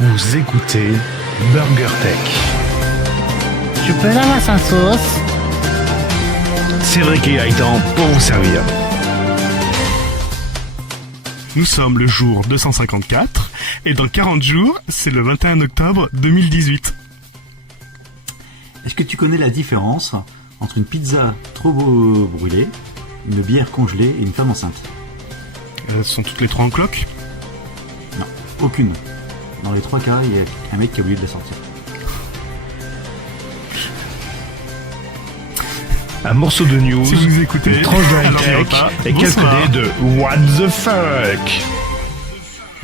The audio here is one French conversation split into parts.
Vous écoutez Burger Tech. Je peux la sans sauce. Cédric et Gaëtan pour vous servir. Nous sommes le jour 254 et dans 40 jours, c'est le 21 octobre 2018. Est-ce que tu connais la différence entre une pizza trop brûlée, une bière congelée et une femme enceinte? Elles sont toutes les trois en cloque. Non, aucune. Dans les trois cas, il y a un mec qui a oublié de la sortir. Un morceau de news, Si vous écoutez, une tranche de alors high-tech ça va pas. et quelques Bonsoir. dés de What the fuck.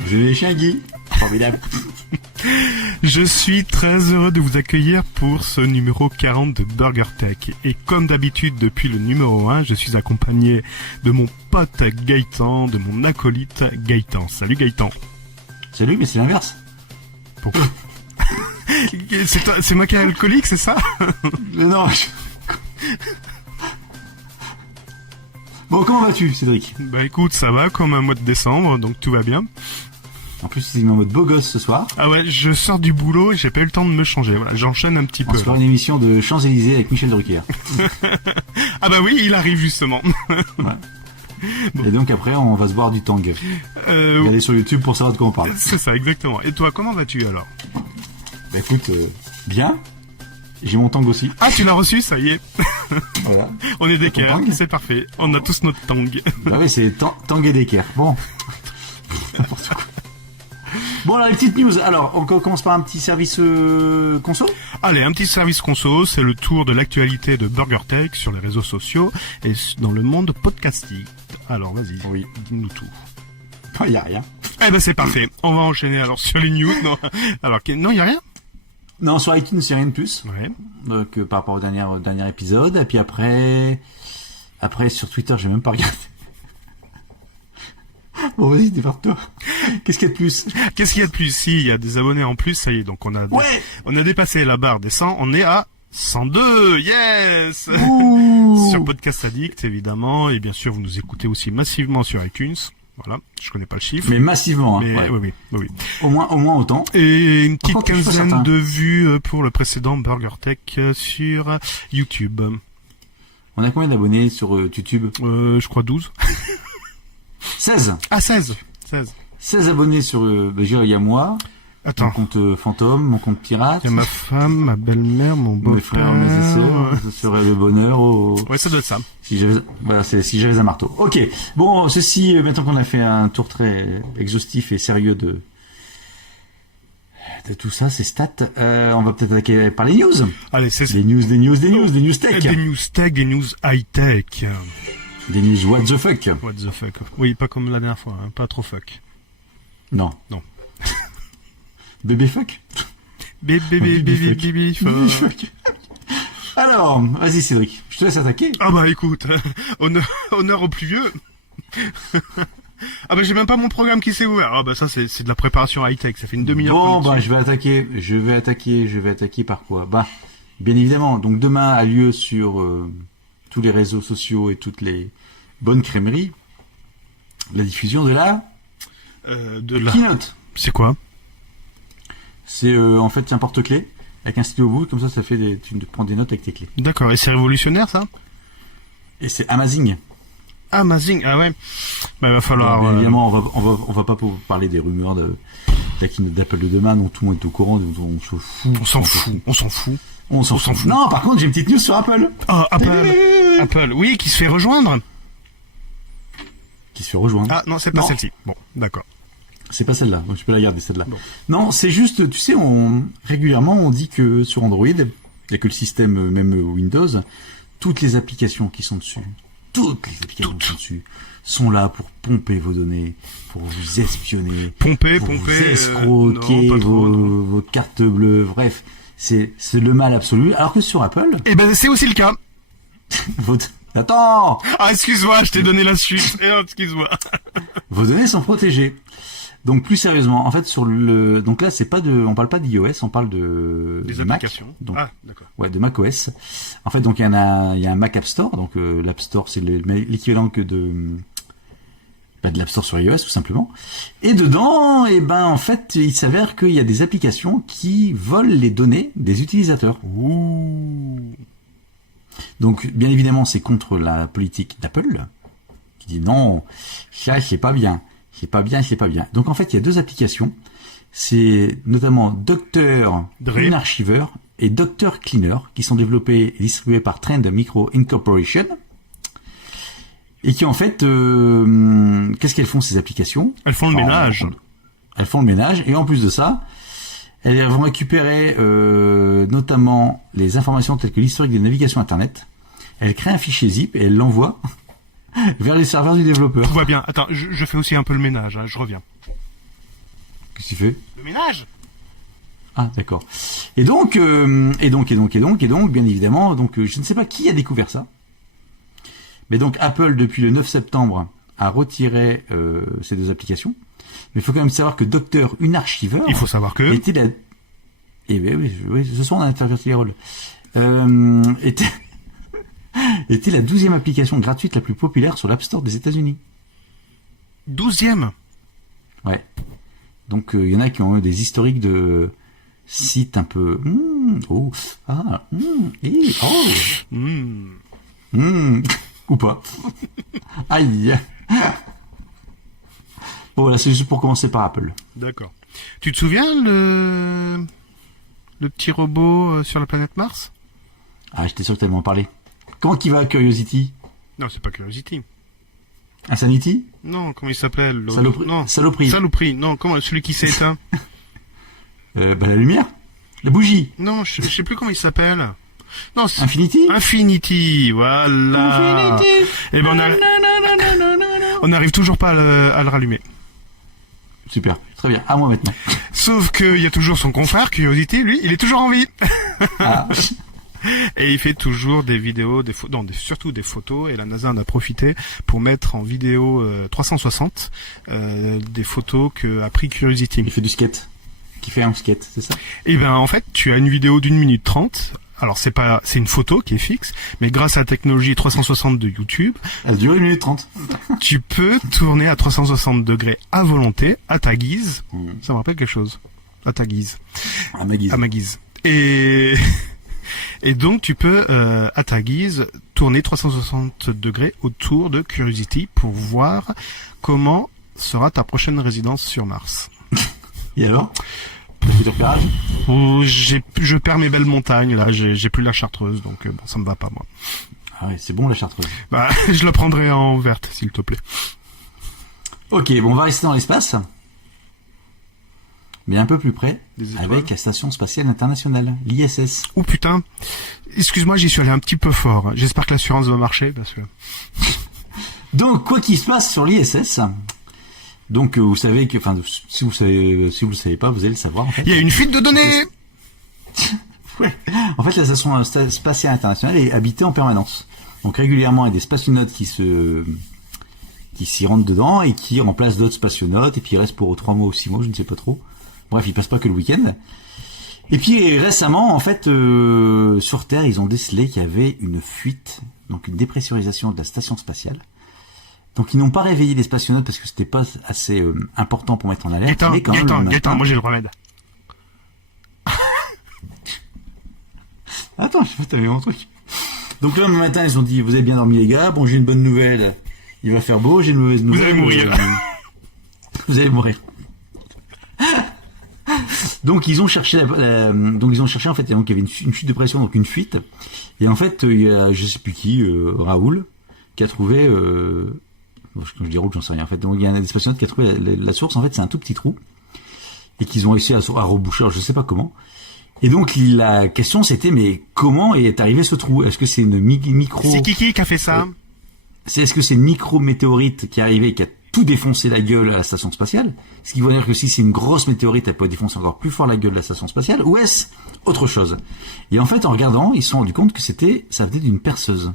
Vous avez les chiens, Guy? Formidable. Je suis très heureux de vous accueillir pour ce numéro 40 de Burger Tech. Et comme d'habitude, depuis le numéro 1, je suis accompagné de mon pote Gaëtan, de mon acolyte Gaëtan. Salut Gaëtan. Salut, mais c'est l'inverse. Pourquoi? C'est moi qui est alcoolique, c'est ça? Mais non. Bon, comment vas-tu, Cédric? Bah écoute, ça va comme un mois de décembre, donc tout va bien. En plus, c'est en mode beau gosse ce soir. Ah ouais, je sors du boulot et j'ai pas eu le temps de me changer. Voilà, j'enchaîne un petit On peu. se fera une émission de Champs-Élysées avec Michel Drucker. Ah bah oui, il arrive justement. Et donc après, on va se boire du tang. Regardez sur YouTube pour savoir de quoi on parle. C'est ça, exactement. Et toi, comment vas-tu alors? Bah écoute, bien. J'ai mon tang aussi. Ah, tu l'as reçu, ça y est. Voilà. On est d'équerre, tang c'est parfait. On a tous notre tang. Bah oui, c'est tang et d'équerre. Bon. N'importe quoi. Bon, alors les petites news. Alors, on commence par un petit service conso. Allez, un petit service conso, c'est le tour de l'actualité de Burger Tech sur les réseaux sociaux et dans le monde podcasting. Alors, vas-y, Oui. dis-nous tout. Il y a rien. Eh ben c'est parfait. On va enchaîner alors sur les news. Non, alors non, il y a rien. Non, sur iTunes, il n'y a rien de plus. Ouais. Donc, par rapport au dernier épisode. Et puis après, sur Twitter, j'ai même pas regardé. Bon, vas-y, démarre-toi. Qu'est-ce qu'il y a de plus? Qu'est-ce qu'il y a de plus? Si, il y a des abonnés en plus, ça y est. Donc on a dépassé la barre des 100. On est à 102. Yes. Ouh. Sur Podcast Addict, évidemment, et bien sûr, vous nous écoutez aussi massivement sur iTunes. Voilà, je connais pas le chiffre. Mais massivement, hein. Mais Ouais. oui. Au moins autant. Et une petite Par contre, je suis pas quinzaine certain. de vues pour le précédent Burger Tech sur YouTube. On a combien d'abonnés sur YouTube? Je crois 12. 16. Ah, 16. 16 abonnés sur... il y a moi, mon Attends. compte fantôme, mon compte pirate, Il y a ma femme, ma belle-mère, mon mes beau-père. frères, mes sœurs. Ce serait le bonheur Ouais, ça doit être ça. si j'avais un marteau. Ok. Bon, ceci, maintenant qu'on a fait un tour très exhaustif et sérieux de tout ça, ces stats, on va peut-être attaquer par les news. Allez, c'est Des news tech. Des news tech, des news high-tech. Des news what the fuck. What the fuck. Oui, pas comme la dernière fois, hein. Pas trop fuck. Non. Non. Bébé fuck. Baby Fuck. Alors, vas-y Cédric, je te laisse attaquer. Ah bah écoute, honneur au plus vieux. Ah bah j'ai même pas mon programme qui s'est ouvert. Ah bah ça c'est de la préparation high-tech, ça fait une demi-heure. Bon, qu'on est bah dessus. je vais attaquer par quoi? Bah, bien évidemment, donc demain a lieu sur tous les réseaux sociaux et toutes les bonnes crèmeries la diffusion de la De là. keynote. C'est quoi? C'est en fait un porte-clés avec un stylo au bout, comme ça fait tu prends des notes avec tes clés. D'accord, et c'est révolutionnaire ça? Et c'est amazing. Amazing, ah ouais. Bah il va falloir... Alors, bien évidemment, on va pas parler des rumeurs de la keynote d'Apple de demain, dont tout le monde est au courant, dont on se fout. On s'en fout. On s'en fout. Non, par contre, j'ai une petite news sur Apple. Ah, Apple, oui, qui se fait rejoindre. Qui se fait rejoindre. Ah non, c'est pas Non. celle-ci. Bon, d'accord. C'est pas celle-là, donc tu peux la garder celle-là. Bon. Non, c'est juste, tu sais, régulièrement on dit que sur Android, il y a que le système même Windows, toutes les applications qui sont dessus, sont là pour pomper vos données, pour vous espionner, Pomper, pour vous non, escroquer pas trop, non. vos cartes bleues, bref, c'est le mal absolu. Alors que sur Apple, Eh ben c'est aussi le cas. Attends, Ah excuse-moi, je t'ai donné la suite. Excuse-moi. vos données sont protégées. Donc plus sérieusement, en fait donc là on parle pas d'iOS, on parle de Des Mac. applications. Donc, Ah, d'accord. ouais, de macOS. En fait, donc il y a un Mac App Store, donc l'App Store c'est l'équivalent que de de l'App Store sur iOS tout simplement. Et dedans, en fait, il s'avère qu'il y a des applications qui volent les données des utilisateurs. Ouh. Donc, bien évidemment, c'est contre la politique d'Apple, qui dit non, ça c'est pas bien, c'est pas bien, c'est pas bien. Donc en fait, il y a deux applications, c'est notamment Dr. Archiver et Dr. Cleaner, qui sont développés et distribués par Trend Micro Incorporation. Et qui en fait, qu'est-ce qu'elles font ces applications? Elles font le ménage. Elles font le ménage, et en plus de ça, elles vont récupérer notamment les informations telles que l'historique des navigations Internet. Elles créent un fichier zip et elles l'envoient vers les serveurs du développeur. Tout va bien. Attends, je fais aussi un peu le ménage, hein, je reviens. Qu'est-ce que tu fais? Le ménage. Ah, d'accord. Et donc, bien évidemment, je ne sais pas qui a découvert ça. Mais donc, Apple, depuis le 9 septembre, a retiré ces deux applications. Mais il faut quand même savoir que Dr. Unarchiver... Il faut savoir que... était la... Eh bien, oui, ce soir, on a interverti les rôles. Était la 12e application gratuite la plus populaire sur l'App Store des États-Unis. 12e? Ouais. Donc, il y en a qui ont eu des historiques de sites un peu... ou pas. Aïe. Bon, là, c'est juste pour commencer par Apple. D'accord. Tu te souviens le petit robot sur la planète Mars? Ah, j'étais sûr que t'allais m'en parler. Comment qu'il va, Curiosity? Non, c'est pas Curiosity. Insanity? Non, comment il s'appelait? Non. Saloperie. Saloperie. Non, comment celui qui s'est éteint? La lumière? La bougie? Non, je sais plus comment il s'appelle. Non, Infinity, voilà. Infinity. Et ben on n'arrive toujours pas à le rallumer. Super, très bien. À moi maintenant. Sauf qu'il y a toujours son confrère, Curiosity, lui, il est toujours en vie. Ah. Et il fait toujours des vidéos, surtout des photos, et la NASA en a profité pour mettre en vidéo 360 des photos qu'a pris Curiosity. Il fait du skate. Qui fait un skate, c'est ça? Et ben en fait, tu as une vidéo d'1 minute 30. Alors c'est une photo qui est fixe, mais grâce à la technologie 360 de YouTube, elle dure 1 minute 30. Tu peux tourner à 360 degrés à volonté, à ta guise. Ça me rappelle quelque chose. À ta guise. À ma guise. À ma guise. Et donc tu peux, à ta guise, tourner 360 degrés autour de Curiosity pour voir comment sera ta prochaine résidence sur Mars. Et alors? Je perds mes belles montagnes, là, j'ai plus la chartreuse, donc bon, ça me va pas, moi. Ah ouais, c'est bon la chartreuse. Bah, je la prendrai en verte, s'il te plaît. Ok, bon, on va rester dans l'espace, mais un peu plus près, Des étoiles. avec la Station Spatiale Internationale, l'ISS. Oh putain, excuse-moi, j'y suis allé un petit peu fort. J'espère que l'assurance va marcher, parce que... Donc, quoi qu'il se passe sur l'ISS... Donc vous savez que, enfin, si vous le savez pas, vous allez le savoir. En fait. Il y a une fuite de données. Ouais. En fait, la station spatiale internationale est habitée en permanence. Donc régulièrement, il y a des spationautes qui s'y rentrent dedans et qui remplacent d'autres spationautes et puis ils restent pour 3 mois ou 6 mois, je ne sais pas trop. Bref, ils passent pas que le week-end. Et puis récemment, en fait, sur Terre, ils ont décelé qu'il y avait une fuite, donc une dépressurisation de la station spatiale. Donc ils n'ont pas réveillé les spationautes parce que c'était pas assez important pour mettre en alerte. Gaëtan, moi j'ai le remède. Attends, je vais t'aller mon truc. Donc là, le matin, ils ont dit, vous avez bien dormi les gars, bon j'ai une bonne nouvelle, il va faire beau, j'ai une mauvaise nouvelle. Vous allez mourir. Vous allez mourir. Donc ils ont cherché en fait, donc il y avait une chute de pression, donc une fuite. Et en fait, il y a je sais plus qui, Raoul, qui a trouvé quand je dis Raoul, j'en sais rien. En fait, donc il y a un des spationautes qui a trouvé la source. En fait, c'est un tout petit trou et qu'ils ont réussi à reboucher. Alors, je sais pas comment. Et donc la question c'était mais comment est arrivé ce trou? Est-ce que c'est une micro? C'est qui a fait ça? Est-ce que c'est une micro-météorite qui est arrivée et qui a tout défoncé la gueule à la station spatiale? Ce qui veut dire que si c'est une grosse météorite, elle peut défoncer encore plus fort la gueule de la station spatiale, ou est-ce autre chose? Et en fait, en regardant, ils se sont rendus compte que ça venait d'une perceuse.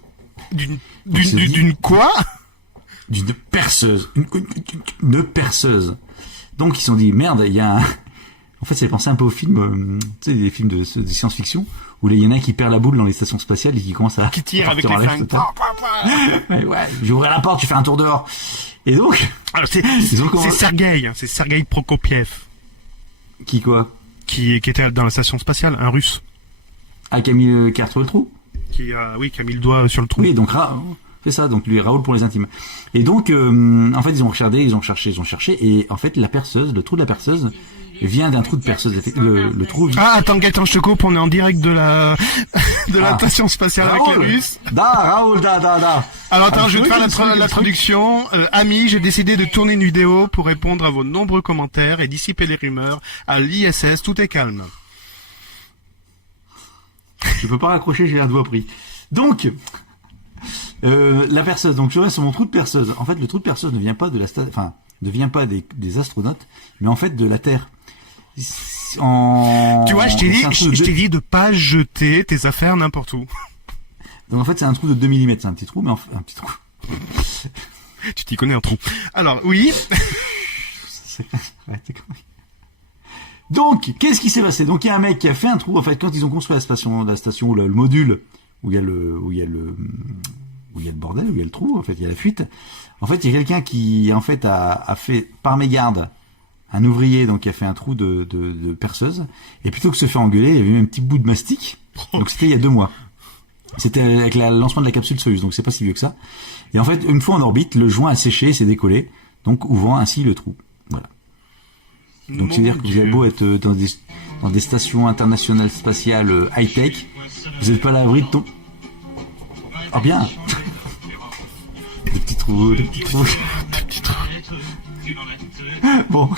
D'une quoi? D'une perceuse. Une perceuse. Donc ils se sont dit, merde, il y a un... En fait, ça fait penser un peu aux films, tu sais, des films de science-fiction, où là, il y en a un qui perd la boule dans les stations spatiales et qui commence à... Qui tire à avec partir les en live flingues. total. Ouais, j'ouvrais la porte, tu fais un tour dehors. Et donc... Alors, c'est ont Sergueï Prokopiev. Qui quoi? Qui était dans la station spatiale, un russe. Ah, Camille qui a retrouvé le trou? Qui a mis le doigt sur le trou. Oui, donc c'est ça, donc lui Raoul pour les intimes. Et donc en fait ils ont cherché et en fait la perceuse, le trou de la perceuse vient d'un trou de perceuse. Le trou. Ah attends, je te coupe, on est en direct de la station spatiale avec les Russes. Raoul. Alors attends, je vais te faire la traduction. Amis, j'ai décidé de tourner une vidéo pour répondre à vos nombreux commentaires et dissiper les rumeurs. À l'ISS, tout est calme. Je peux pas raccrocher, j'ai l'air de voix pris. Donc la perceuse, donc je reste sur mon trou de perceuse. En fait, le trou de perceuse ne vient pas ne vient pas des astronautes, mais en fait de la Terre. Tu vois, je t'ai dit de pas jeter tes affaires n'importe où. Donc en fait, c'est un trou de 2 mm, c'est un petit trou, mais un petit trou. Tu t'y connais en trou. Alors, oui. Donc, qu'est-ce qui s'est passé? Donc il y a un mec qui a fait un trou, en fait, quand ils ont construit la station ou le module où il y a le bordel, où il y a le trou, en fait, il y a la fuite. En fait, il y a quelqu'un qui, en fait, a fait, par mégarde, un ouvrier, donc, qui a fait un trou de perceuse. Et plutôt que de se faire engueuler, il y avait eu un petit bout de mastic. Donc, c'était il y a 2 mois. C'était avec le lancement de la capsule Soyuz, donc c'est pas si vieux que ça. Et en fait, une fois en orbite, le joint a séché et s'est décollé, donc, ouvrant ainsi le trou. Voilà. Donc, c'est-à-dire que vous avez beau être dans des stations internationales spatiales high-tech, vous n'êtes pas à l'abri de ton... Ah bien. Des petits trous. Bon.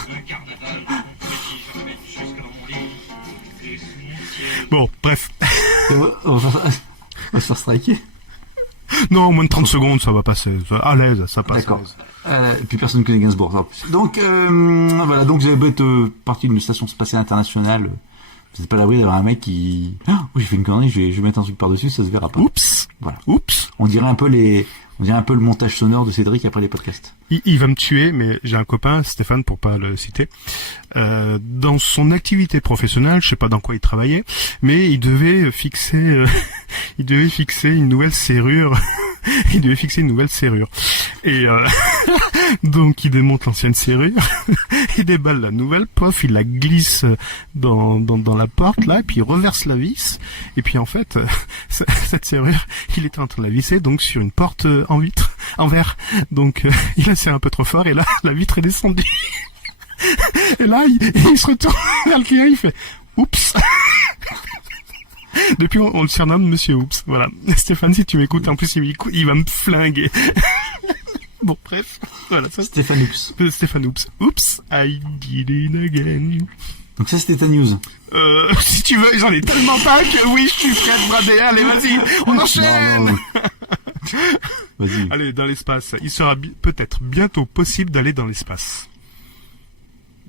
Bon, bref. On va se faire striker. Non, au moins de 30 secondes, ça va passer. À l'aise, ça passe. D'accord. Et puis personne ne connaît Gainsbourg. Donc, voilà. Donc, vous avez être partie d'une station spatiale internationale. Vous n'êtes pas à l'abri d'avoir un mec qui... Ah, oui, j'ai fait une connerie, je vais mettre un truc par-dessus, ça se verra pas. Oups. Voilà. Oups. On dirait un peu le montage sonore de Cédric après les podcasts. Il va me tuer, mais j'ai un copain, Stéphane, pour pas le citer. Dans son activité professionnelle, je sais pas dans quoi il travaillait, mais il devait fixer une nouvelle serrure. Il devait fixer une nouvelle serrure. Et donc il démonte l'ancienne serrure, il déballe la nouvelle, pof, il la glisse dans la porte là, et puis il reverse la vis. Et puis en fait, cette serrure, il était en train de la visser donc sur une porte en verre. Donc il a serré un peu trop fort et là la vitre est descendue. Et là il se retourne vers le client, il fait oups. Depuis, on le surnomme Monsieur Oups. Voilà. Stéphane, si tu m'écoutes, en plus, il va me flinguer. Bon, bref. Voilà. Ça, Stéphane Oups. Stéphane Oups. Oups, I did it again. Donc ça, c'était ta news. Si tu veux, j'en ai tellement pas que oui, je suis prêt à te brader. Allez, vas-y, on enchaîne. Non. Vas-y. Allez, dans l'espace. Il sera peut-être bientôt possible d'aller dans l'espace.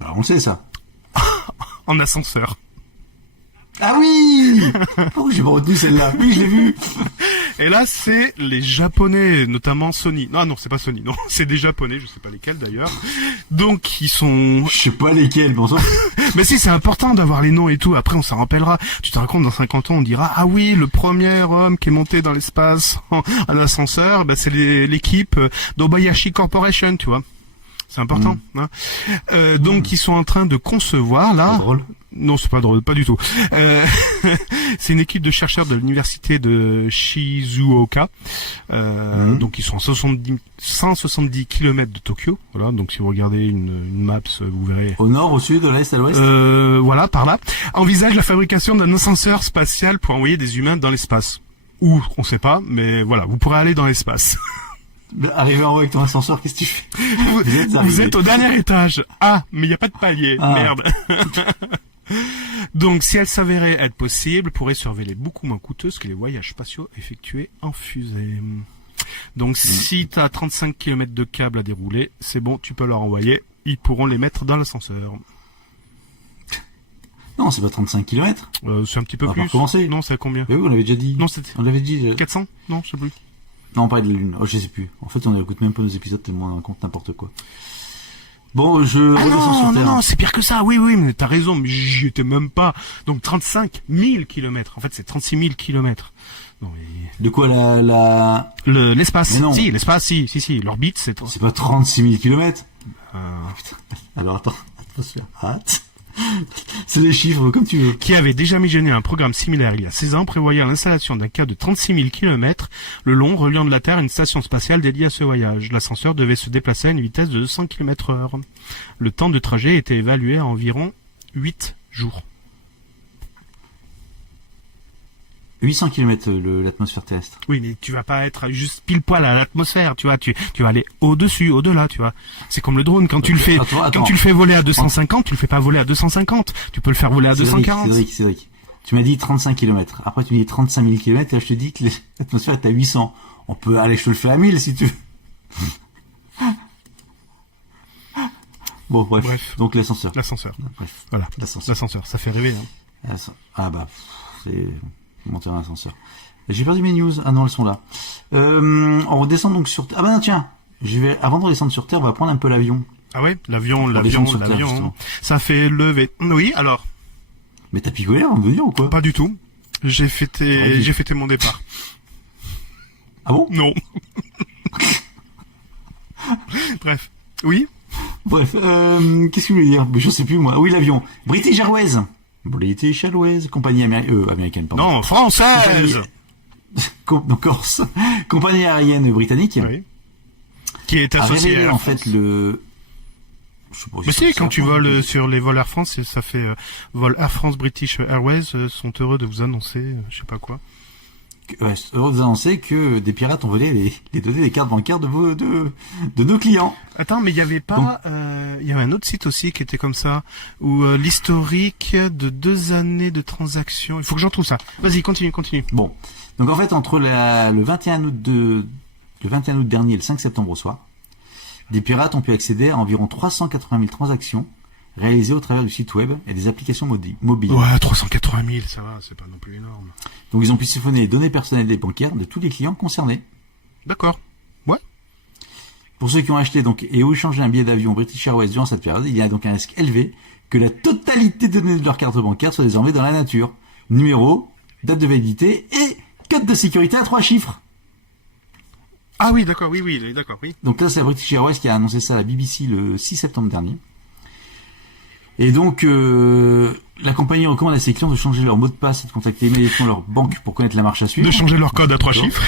Alors, on le sait, ça. En ascenseur. Ah oui! Oh, j'ai pas retenu celle-là. Oui, je l'ai vu. Et là, c'est les Japonais, notamment Sony. Non, c'est pas Sony, non. C'est des Japonais, je sais pas lesquels d'ailleurs. Donc, ils sont... Je sais pas lesquels, bon sang. Mais si, c'est important d'avoir les noms et tout. Après, on s'en rappellera. Tu te racontes, dans 50 ans, on dira, ah oui, le premier homme qui est monté dans l'espace en ascenseur, bah, c'est l'équipe d'Obayashi Corporation, tu vois. C'est important, hein. Donc, ils sont en train de concevoir, là... C'est drôle. Non, c'est pas drôle, pas du tout. C'est une équipe de chercheurs de l'université de Shizuoka. Donc ils sont à 170 km de Tokyo. Voilà, donc si vous regardez une map, vous verrez. Au nord, au sud, à l'est, à l'ouest. Voilà, par là. Envisage la fabrication d'un ascenseur spatial pour envoyer des humains dans l'espace. Où, on sait pas, mais voilà, vous pourrez aller dans l'espace. Arrivé en haut avec ton ascenseur, qu'est-ce que tu fais? Vous êtes au dernier étage. Ah, mais il n'y a pas de palier. Ah. Merde. Donc, si elle s'avérait être possible, pourrait se révéler beaucoup moins coûteuse que les voyages spatiaux effectués en fusée. Donc, si tu as 35 km de câbles à dérouler, c'est bon, tu peux leur envoyer. Ils pourront les mettre dans l'ascenseur. Non, c'est pas 35 km. C'est un petit peu On va plus. pas recommencer. Non, c'est à combien? Oui, on l'avait déjà dit. Non, c'était... On l'avait dit. 400? Non, je sais plus. Non, on parlait de la Lune. Oh, je sais plus. En fait, on n'écoute même pas nos épisodes tellement on raconte n'importe quoi. Bon, je Ah redescends sur non, Terre. non, c'est pire que ça. Oui, oui, mais t'as raison, mais j'y étais même pas. Donc 35 000 kilomètres. En fait, c'est 36 000 kilomètres. Non, mais... De quoi L'espace. Mais non. Si, l'espace, si. L'orbite, c'est... C'est pas 36 000 kilomètres. Euh, Alors attends, atmosphère. C'est des chiffres comme tu veux. qui avait déjà imaginé un programme similaire il y a 16 ans, prévoyait l'installation d'un câble de 36 000 kilomètres le long, reliant de la Terre à une station spatiale dédiée à ce voyage. L'ascenseur devait se déplacer à une vitesse de 200 km/h. Le temps de trajet était évalué à environ 8 jours. 800 km l'atmosphère terrestre. Oui, mais tu vas pas être juste pile poil à l'atmosphère, tu vois, tu vas aller au-dessus, au-delà, tu vois. C'est comme le drone, quand tu le fais, Attends. quand tu le fais voler à 250, tu le fais pas voler à 250, tu peux le faire voler à 240. Cédric. Tu m'as dit 35 km. Après, tu me dis 35 000 km et là, je te dis que l'atmosphère est à 800. On peut aller, je te le fais à 1000 si tu veux. Bon, bref. Donc, l'ascenseur. L'ascenseur. Bref. Voilà. L'ascenseur. Ça fait rêver, hein. Ah bah, c'est monter dans l'ascenseur. J'ai perdu mes news. Ah non, elles sont là. On redescend donc sur Terre. Ah bah non, tiens. Avant de redescendre sur Terre, on va prendre un peu l'avion. Ah ouais, l'avion. Justement. Ça fait lever. Oui, alors. Mais t'as picolé avant de venir ou quoi? Pas du tout. J'ai fêté mon départ. Ah bon? Non. Bref. Oui. Bref, qu'est-ce que je voulais dire? Je sais plus moi. Oui, l'avion. British Airways. Compagnie américaine, pardon. Non, française. Donc Corse. Compagnie aérienne britannique. Oui. Qui est A associée révélé à en Air France. fait le... Je sais pas Mais si, c'est quand Air tu France, voles mais- sur les vols Air France, ça fait vol Air France British Airways sont heureux de vous annoncer, je sais pas quoi. heureux de vous annoncer que des pirates ont volé les données des cartes bancaires de nos clients. Attends, mais il y avait pas, il y avait un autre site aussi qui était comme ça, où l'historique de 2 années de transactions. Il faut que j'en trouve ça. Vas-y, continue. Bon. Donc en fait, entre le 21 août dernier et le 5 septembre au soir, des pirates ont pu accéder à environ 380 000 transactions réalisées au travers du site web et des applications mobiles. Ouais, 380 000, ça va, c'est pas non plus énorme. Donc ils ont pu siphonner les données personnelles des bancaires de tous les clients concernés. D'accord. Pour ceux qui ont acheté donc et ou échangé un billet d'avion British Airways durant cette période, il y a donc un risque élevé que la totalité des données de leur carte bancaire soit désormais dans la nature. Numéro, date de validité et code de sécurité à 3 chiffres. Ah oui, d'accord, d'accord, oui. Donc là, c'est la British Airways qui a annoncé ça à la BBC le 6 septembre dernier. Et donc, la compagnie recommande à ses clients de changer leur mot de passe et de contacter immédiatement leur banque pour connaître la marche à suivre. De changer leur code à 3 D'accord. chiffres.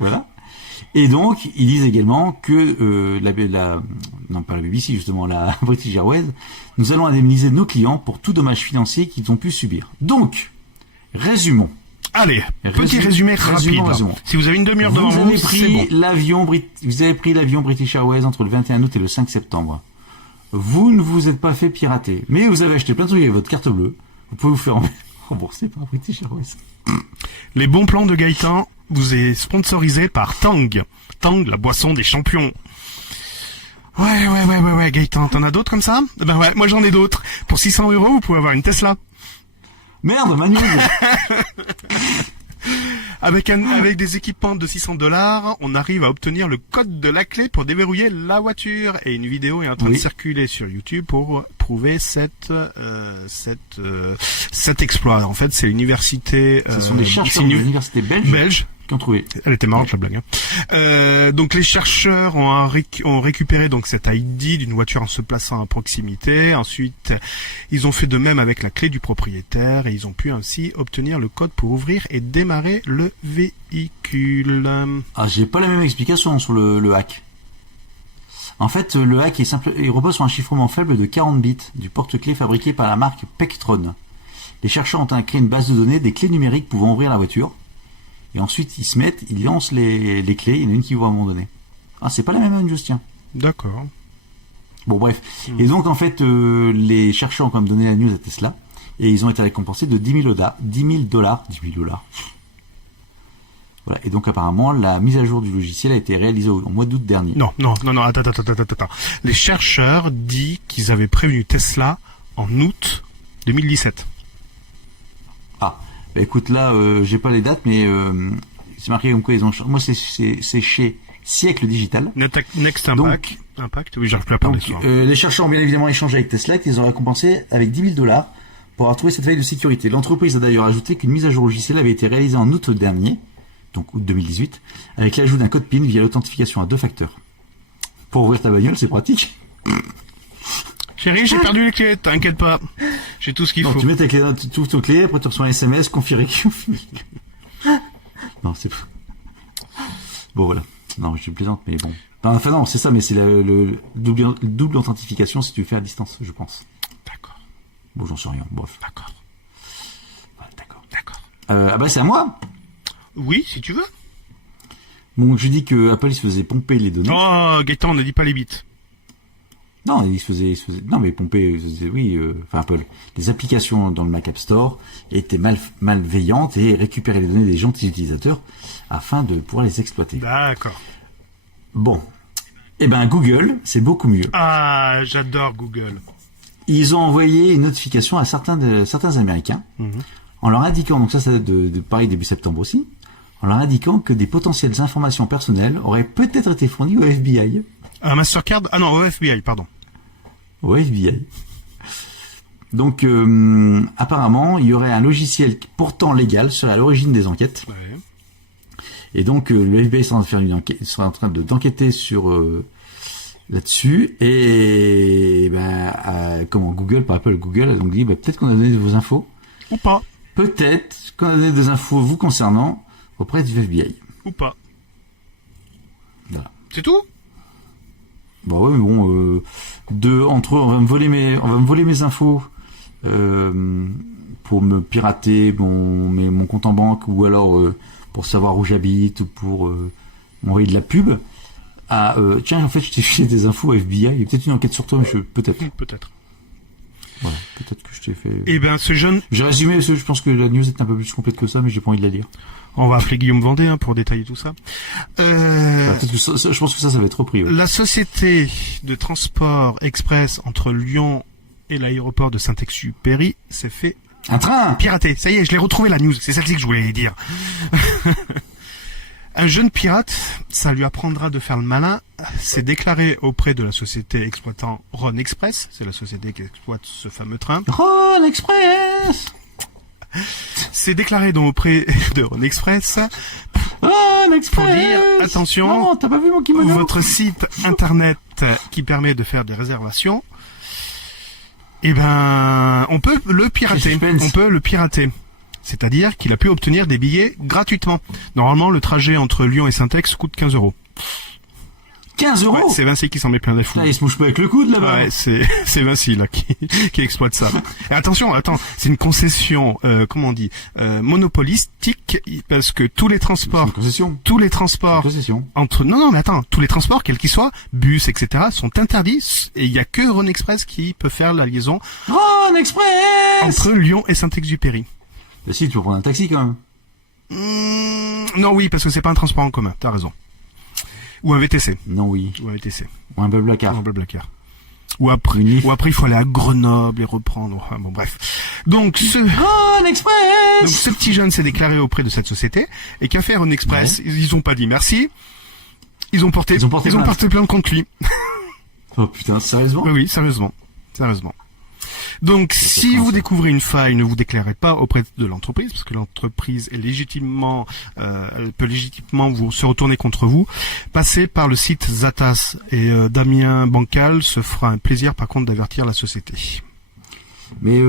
Voilà. Et donc, ils disent également que non pas la BBC justement, la British Airways, nous allons indemniser nos clients pour tout dommage financier qu'ils ont pu subir. Donc, résumons. Allez, petit résumé rapide. Résumons. Si vous avez une demi-heure devant Vous vous, avez c'est bon. vous avez pris l'avion British Airways entre le 21 août et le 5 septembre. Vous ne vous êtes pas fait pirater, mais vous avez acheté plein de trucs avec votre carte bleue. Vous pouvez vous faire rembourser par British Airways. Les bons plans de Gaëtan vous est sponsorisé par Tang. Tang, la boisson des champions. Ouais, Gaëtan, t'en as d'autres comme ça? Ben ouais, moi j'en ai d'autres. Pour 600 €, vous pouvez avoir une Tesla. Merde, Manu. Avec des équipements de 600 $, on arrive à obtenir le code de la clé pour déverrouiller la voiture. Et une vidéo est en train de circuler sur YouTube pour prouver cet exploit. En fait, c'est l'université. Ce sont des chercheurs de l'université belge qui ont trouvé. Elle était marrante la blague. Donc les chercheurs ont récupéré donc cet ID d'une voiture en se plaçant à proximité. Ensuite, ils ont fait de même avec la clé du propriétaire et ils ont pu ainsi obtenir le code pour ouvrir et démarrer le véhicule. Ah, j'ai pas la même explication sur le hack. En fait, le hack est simple, il repose sur un chiffrement faible de 40 bits du porte-clés fabriqué par la marque Pectron. Les chercheurs ont créé une base de données des clés numériques pouvant ouvrir la voiture. Et ensuite, ils lancent les clés, il y en a une qui ouvre à un moment donné. Ah, c'est pas la même chose, tiens. D'accord. Bon, bref. Et donc, en fait, les chercheurs ont quand même donné la news à Tesla, et ils ont été récompensés de 10 000 $. Voilà. Et donc, apparemment, la mise à jour du logiciel a été réalisée au mois d'août dernier. Non, attends. Les chercheurs disent qu'ils avaient prévenu Tesla en août 2017. Ah. Bah, écoute, là, j'ai pas les dates, mais c'est marqué comme quoi ils ont... Moi, c'est chez Siècle Digital. Next Impact. Impact, oui, j'arrive plus à parler ce soir. Les chercheurs ont bien évidemment échangé avec Tesla, qui les ont récompensés avec $10,000 pour avoir trouvé cette faille de sécurité. L'entreprise a d'ailleurs ajouté qu'une mise à jour logicielle avait été réalisée en août dernier, donc août 2018, avec l'ajout d'un code PIN via l'authentification à 2 facteurs. Pour ouvrir ta bagnole, c'est pratique. Chérie, j'ai perdu les clés, t'inquiète pas. J'ai tout ce qu'il Donc faut. tu mets tes clés, tu ouvres tes clés, après tu reçois un SMS, confirmé. Non, c'est pas... Bon, voilà. Non, je plaisante, mais bon. Enfin non, c'est ça, mais c'est le double authentification si tu le fais à distance, je pense. D'accord, Bon, j'en sais rien, bref. d'accord, Voilà, d'accord. d'accord. Ah bah c'est à moi. Oui, si tu veux. Bon, je dis que Apple il se faisait pomper les données. Oh, Gaëtan, ne dis pas les bits. Non, il se faisait non mais pomper, oui, enfin Apple. Les applications dans le Mac App Store étaient malveillantes et récupéraient les données des gentils utilisateurs afin de pouvoir les exploiter. D'accord. Bon. Eh ben Google, c'est beaucoup mieux. Ah, j'adore Google. Ils ont envoyé une notification à certains Américains, en leur indiquant, donc ça date de pareil début septembre aussi, en leur indiquant que des potentielles informations personnelles auraient peut-être été fournies au FBI. Un Mastercard? Ah non, au FBI, pardon. Au FBI. Donc, apparemment, il y aurait un logiciel pourtant légal serait à l'origine des enquêtes. Ouais. Et donc, le FBI sera en train d'enquêter sur là-dessus. Et comment Google, par Apple Google, a donc dit peut-être qu'on a donné vos infos. Ou pas. Peut-être qu'on a donné des infos vous concernant auprès du FBI. Ou pas. Voilà. C'est tout? Bah ouais, mais bon, entre eux, on va me voler mes infos pour me pirater mon compte en banque, ou alors pour savoir où j'habite, ou pour m'envoyer de la pub. Tiens, en fait, je t'ai filé des infos au FBI. Il y a peut-être une enquête sur toi, mais peut-être. Peut-être. Voilà, peut-être que je t'ai fait. Eh ben, ce jeune... J'ai résumé parce que je pense que la news est un peu plus complète que ça, mais j'ai pas envie de la lire. On va appeler Guillaume Vendée pour détailler tout ça. Peut-être que ça, je pense que ça va être trop pris. Ouais. La société de transport express entre Lyon et l'aéroport de Saint-Exupéry s'est fait Un train. pirater. Ça y est, je l'ai retrouvé la news. C'est celle-ci que je voulais dire. Un jeune pirate, ça lui apprendra de faire le malin, s'est déclaré auprès de la société exploitant Rhône Express. C'est la société qui exploite ce fameux train. Rhône Express. S'est déclaré donc auprès de Rhône Express Rhône Express. pour dire, attention, Non, t'as pas vu mon kimono? votre site internet qui permet de faire des réservations, eh ben, on peut le pirater. Suspense. On peut le pirater. C'est-à-dire qu'il a pu obtenir des billets gratuitement. Normalement, le trajet entre Lyon et Saint-Ex coûte 15 €. 15 €. Ouais, c'est Vinci qui s'en met plein les fous. Là, il se mouche pas avec le coude, là-bas. Ouais, c'est Vinci, là, qui exploite ça. Et attention, c'est une concession, comment on dit, monopolistique, parce que tous les C'est transports, une concession. tous les C'est une transports concession. non, mais attends, tous les transports, quels qu'ils soient, bus, etc., sont interdits, et il y a que Rhône Express qui peut faire la liaison Rhône Express. entre Lyon et Saint-Exupéry. Bah si, tu peux prendre un taxi, quand même. Non, oui, parce que c'est pas un transport en commun, t'as raison. Ou un VTC. Non, oui. Ou un VTC. Ou un Blablacar. Ou un Blablacar. Ou après, Une Lyft. il faut aller à Grenoble et reprendre. Enfin, bon, bref. Donc, Rhône Express. ce petit jeune s'est déclaré auprès de cette société, et qu'a fait Rhône Express? Ouais. Ils ont pas dit merci. Ils ont porté plainte. plainte contre lui. Oh putain, sérieusement? Oui, sérieusement. Donc, si vous découvrez une faille, ne vous déclarez pas auprès de l'entreprise, parce que l'entreprise est légitimement, elle peut légitimement se retourner contre vous. Passez par le site Zatas, et Damien Bancal se fera un plaisir, par contre, d'avertir la société. Mais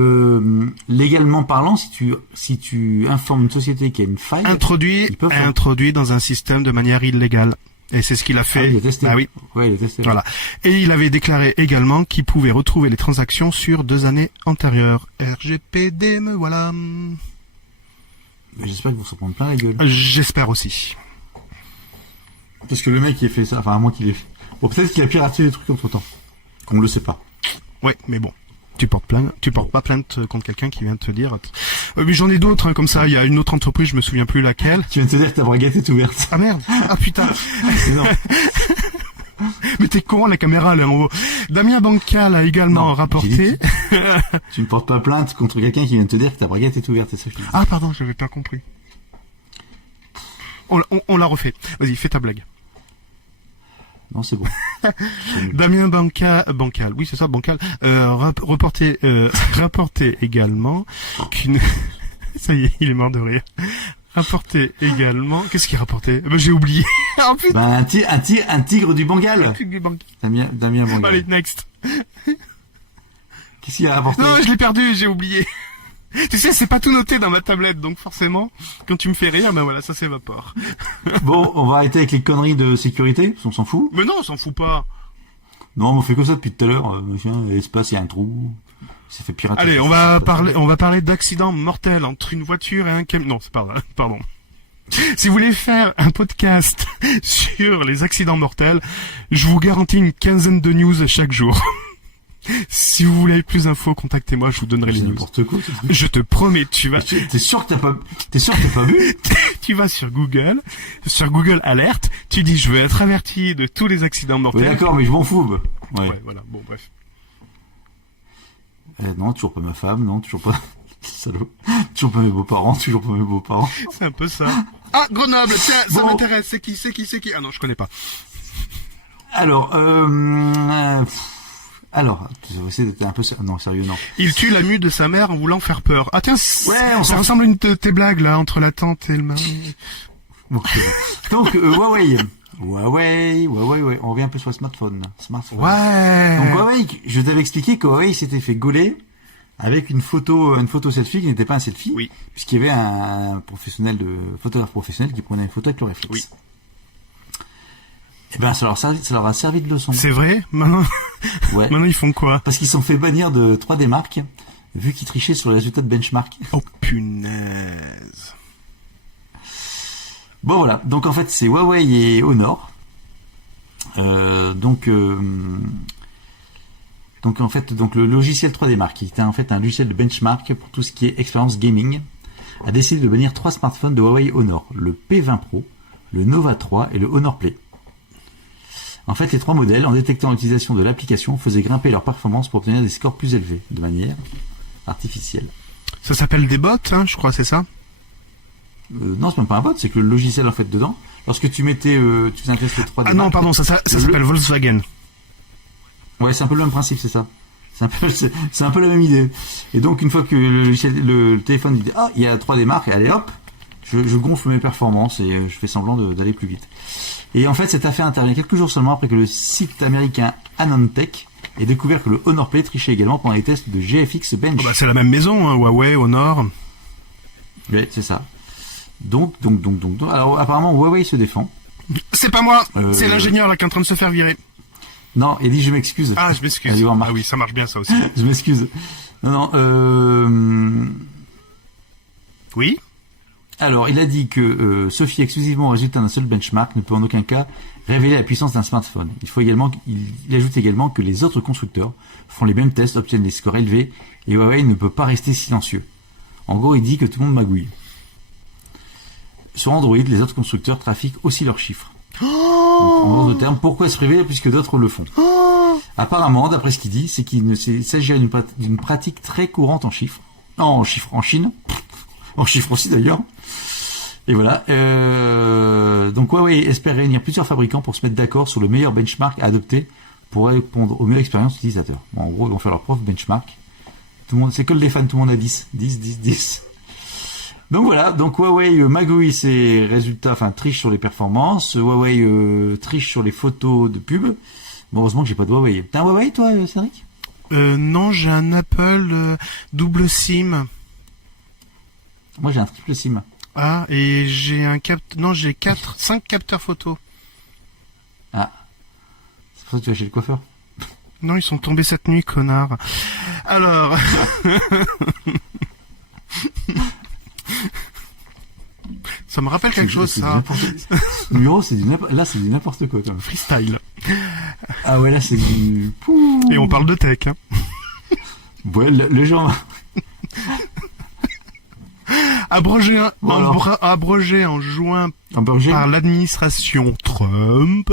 légalement parlant, si tu informes une société qui a une faille, ils peuvent faire. Introduit dans un système de manière illégale. Et c'est ce qu'il a fait. il a testé. Ah oui. Ouais, il a testé. Voilà. Et il avait déclaré également qu'il pouvait retrouver les transactions sur 2 années antérieures. RGPD, me voilà. Mais j'espère qu'ils vont s'en prendre plein la gueule. J'espère aussi. Parce que le mec qui a fait ça, enfin à moins qu'il ait... Bon, peut-être qu'il a piraté des trucs entre temps. On le sait pas. Ouais, mais bon. Tu portes pas plainte contre quelqu'un qui vient te dire. Mais j'en ai d'autres, hein, comme ça. Il y a une autre entreprise, je me souviens plus laquelle. Tu viens de te dire que ta braguette est ouverte. Ah merde. Ah putain. Non. Mais t'es con, la caméra elle est en haut. Damien Bancal a également Non, rapporté. Tu ne portes pas plainte contre quelqu'un qui vient de te dire que ta braguette est ouverte, c'est ça que je te dis. Ah pardon, j'avais pas compris. On l'a refait. Vas-y, fais ta blague. Non, c'est bon. Damien Bancal, oui c'est ça, Bancal, rapporté également qu'une... Ça y est, il est mort de rire. Rapporté également... Qu'est-ce qu'il rapportait? J'ai oublié. Oh, putain. Un tigre du Bengale. Damien Bangal. Allez, next. Qu'est-ce qu'il a rapporté? Non, je l'ai perdu, j'ai oublié. Tu sais, c'est pas tout noté dans ma tablette, donc forcément, quand tu me fais rire, ben voilà, ça s'évapore. Bon, on va arrêter avec les conneries de sécurité, parce qu'on s'en fout. Mais non, on s'en fout pas. Non, on fait comme ça depuis tout à l'heure. L'espace, il y a un trou. Ça fait pirater. Allez, on va parler d'accidents mortels entre une voiture et un camion. Non, c'est pas vrai, pardon. Si vous voulez faire un podcast sur les accidents mortels, je vous garantis une quinzaine de news chaque jour. Si vous voulez plus d'infos, contactez-moi, je vous donnerai les news. N'importe quoi. Je te promets, tu vas... T'es sûr que t'as pas vu? Tu vas sur Google Alert, tu dis je veux être averti de tous les accidents mortels. Oui, d'accord, mais je m'en fous. Ouais, voilà, bon, bref. Non, toujours pas ma femme, non, toujours pas... Salaud. Toujours pas mes beaux-parents. C'est un peu ça. Ah, Grenoble, tiens, ça Bon. m'intéresse, c'est qui? Ah non, je connais pas. Alors, je vais essayer d'être un peu non, sérieux, non. Il tue la mue de sa mère en voulant faire peur. Ah tiens, on ça s'en- ressemble à une de tes blagues, là, entre la tante et le mari. Bon, c'est bon. Donc, Huawei, on revient un peu sur le smartphone. Ouais. Donc, Huawei, je t'avais expliqué que Huawei s'était fait gauler avec une photo selfie qui n'était pas un selfie. Oui. Puisqu'il y avait un photographe professionnel qui prenait une photo avec le réflexe. Oui. Eh ben, ça leur a servi de leçon. C'est vrai? Maintenant, Ouais. maintenant ils font quoi? Parce qu'ils se sont fait bannir de 3D Mark, vu qu'ils trichaient sur les résultats de benchmark. Oh punaise. Bon voilà, donc en fait c'est Huawei et Honor. Donc le logiciel 3D Mark, qui était en fait un logiciel de benchmark pour tout ce qui est expérience gaming, a décidé de bannir 3 smartphones de Huawei Honor, le P20 Pro, le Nova 3 et le Honor Play. En fait, les 3 modèles, en détectant l'utilisation de l'application, faisaient grimper leur performance pour obtenir des scores plus élevés, de manière artificielle. Ça s'appelle des bots, hein, je crois, c'est ça? Non, c'est même pas un bot, c'est que le logiciel en fait dedans, lorsque tu mettais, tu faisais un test 3D. Ah non, pardon, ça s'appelle Volkswagen. Ouais, c'est un peu le même principe, c'est ça. C'est un peu la même idée. Et donc, une fois que le téléphone dit, ah, il y a 3D Mark, allez hop, je gonfle mes performances et je fais semblant d'aller plus vite. Et en fait, cette affaire intervient quelques jours seulement après que le site américain AnandTech ait découvert que le Honor Play trichait également pendant les tests de GFX Bench. Oh bah, c'est la même maison, hein, Huawei, Honor. Ouais, c'est ça. Donc. Alors, apparemment, Huawei se défend. C'est pas moi, c'est l'ingénieur là qui est en train de se faire virer. Non, et dit je m'excuse. Ah, je m'excuse. Allez voir Marc. Ah oui, ça marche bien ça aussi. Je m'excuse. Non. Oui. Alors, il a dit que se fier exclusivement au résultat d'un seul benchmark ne peut en aucun cas révéler la puissance d'un smartphone. Il ajoute également que les autres constructeurs font les mêmes tests, obtiennent des scores élevés, et Huawei ne peut pas rester silencieux. En gros, il dit que tout le monde magouille. Sur Android, les autres constructeurs trafiquent aussi leurs chiffres. Donc, en d'autres termes, pourquoi se priver puisque d'autres le font? Apparemment, d'après ce qu'il dit, c'est qu'il s'agirait d'une pratique très courante en Chine, en chiffres aussi d'ailleurs. Et voilà. Donc Huawei espère réunir plusieurs fabricants pour se mettre d'accord sur le meilleur benchmark à adopter pour répondre aux meilleures expériences utilisateurs. Bon, en gros, ils vont faire leur propre benchmark. Tout le monde, c'est que les fans, tout le monde a 10. Donc voilà, donc Huawei magouille ses résultats, enfin triche sur les performances, Huawei triche sur les photos de pub. Bon, heureusement que j'ai pas de Huawei. T'as un Huawei toi, Cédric? Non, j'ai un Apple double SIM. Moi j'ai un triple SIM. Ah, et j'ai j'ai 5 capteurs photo. Ah. C'est pour ça que tu vas chez le coiffeur? Non, ils sont tombés cette nuit, connard. Alors... Ça me rappelle quelque chose, ça. Ce numéro, c'est du n'importe quoi, quand même. Freestyle. Ah ouais, là, c'est du... Pouh. Et on parle de tech, hein. Ouais, le genre... Abrogé en juin par l'administration Trump,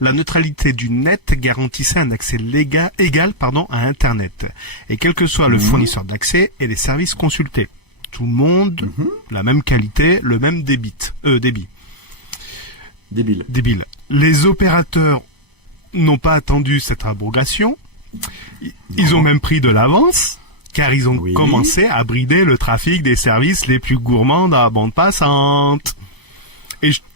la neutralité du net garantissait un accès égal à Internet, et quel que soit le fournisseur d'accès et les services consultés. Tout le monde, la même qualité, le même débit. Débile. Débile. Les opérateurs n'ont pas attendu cette abrogation. Ils ont même pris de l'avance, car ils ont commencé à brider le trafic des services les plus gourmands dans la bande passante.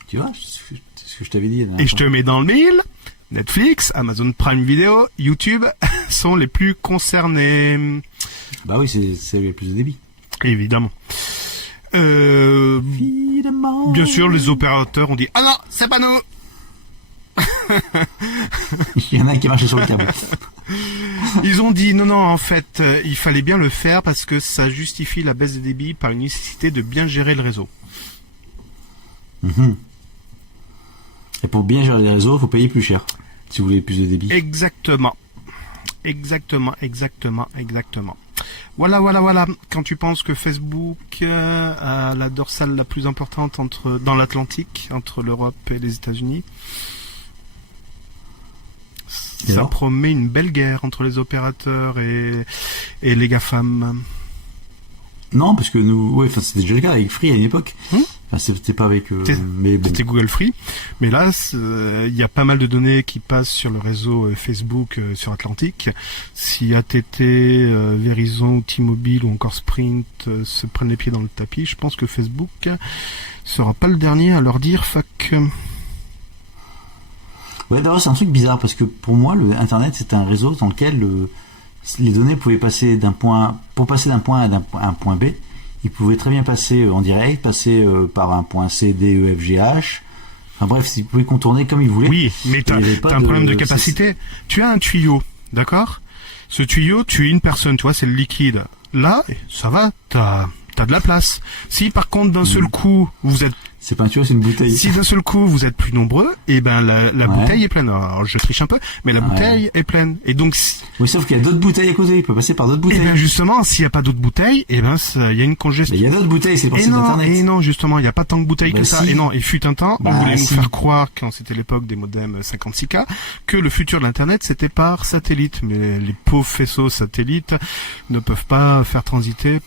Tu vois, ce que je t'avais dit. Et je te mets dans le mille, Netflix, Amazon Prime Video, YouTube sont les plus concernés. Bah oui, c'est le plus de débit. Évidemment. Bien sûr, les opérateurs ont dit « Ah non, c'est pas nous !» Il y en a qui marchaient sur le câble. Ils ont dit non, en fait, il fallait bien le faire parce que ça justifie la baisse des débits par une nécessité de bien gérer le réseau. Et pour bien gérer les réseaux, il faut payer plus cher, si vous voulez plus de débit. Exactement. Voilà. Quand tu penses que Facebook a la dorsale la plus importante dans l'Atlantique, entre l'Europe et les États-Unis, ça promet une belle guerre entre les opérateurs et les GAFAM. Non, parce que nous, c'était déjà le cas avec Free à une époque. C'était pas avec, mais bon. C'était Google Free. Mais là, il y a pas mal de données qui passent sur le réseau Facebook sur Atlantique. Si AT&T, Verizon, ou T-Mobile ou encore Sprint se prennent les pieds dans le tapis, je pense que Facebook sera pas le dernier à leur dire fuck. Ouais, d'abord c'est un truc bizarre parce que pour moi, le Internet c'est un réseau dans lequel les données pouvaient passer d'un point à un point B. Ils pouvaient très bien passer en direct, passer par un point C, D, E, F, G, H. Enfin bref, ils pouvaient contourner comme ils voulaient. Oui, mais t'as un problème de capacité. Tu as un tuyau, d'accord ? Ce tuyau, tu es une personne, tu vois, c'est le liquide. Là, ça va, t'as de la place. Si par contre d'un seul coup vous êtes, c'est pas un tuyau, c'est une bouteille. Si d'un seul coup vous êtes plus nombreux, et ben la bouteille est pleine. Alors je triche un peu, mais la bouteille est pleine. Et donc oui, sauf qu'il y a d'autres bouteilles à côté. Il peut passer par d'autres bouteilles. Et bien justement, s'il y a pas d'autres bouteilles, et ben il y a une congestion. Mais il y a d'autres bouteilles, c'est pour ça d'Internet. Et non, justement, il y a pas tant de bouteilles que ça. Si. Et non, il fut un temps, on voulait nous faire croire, quand c'était l'époque des modems 56K, que le futur de l'internet c'était par satellite. Mais les pauvres faisceaux satellites ne peuvent pas faire transiter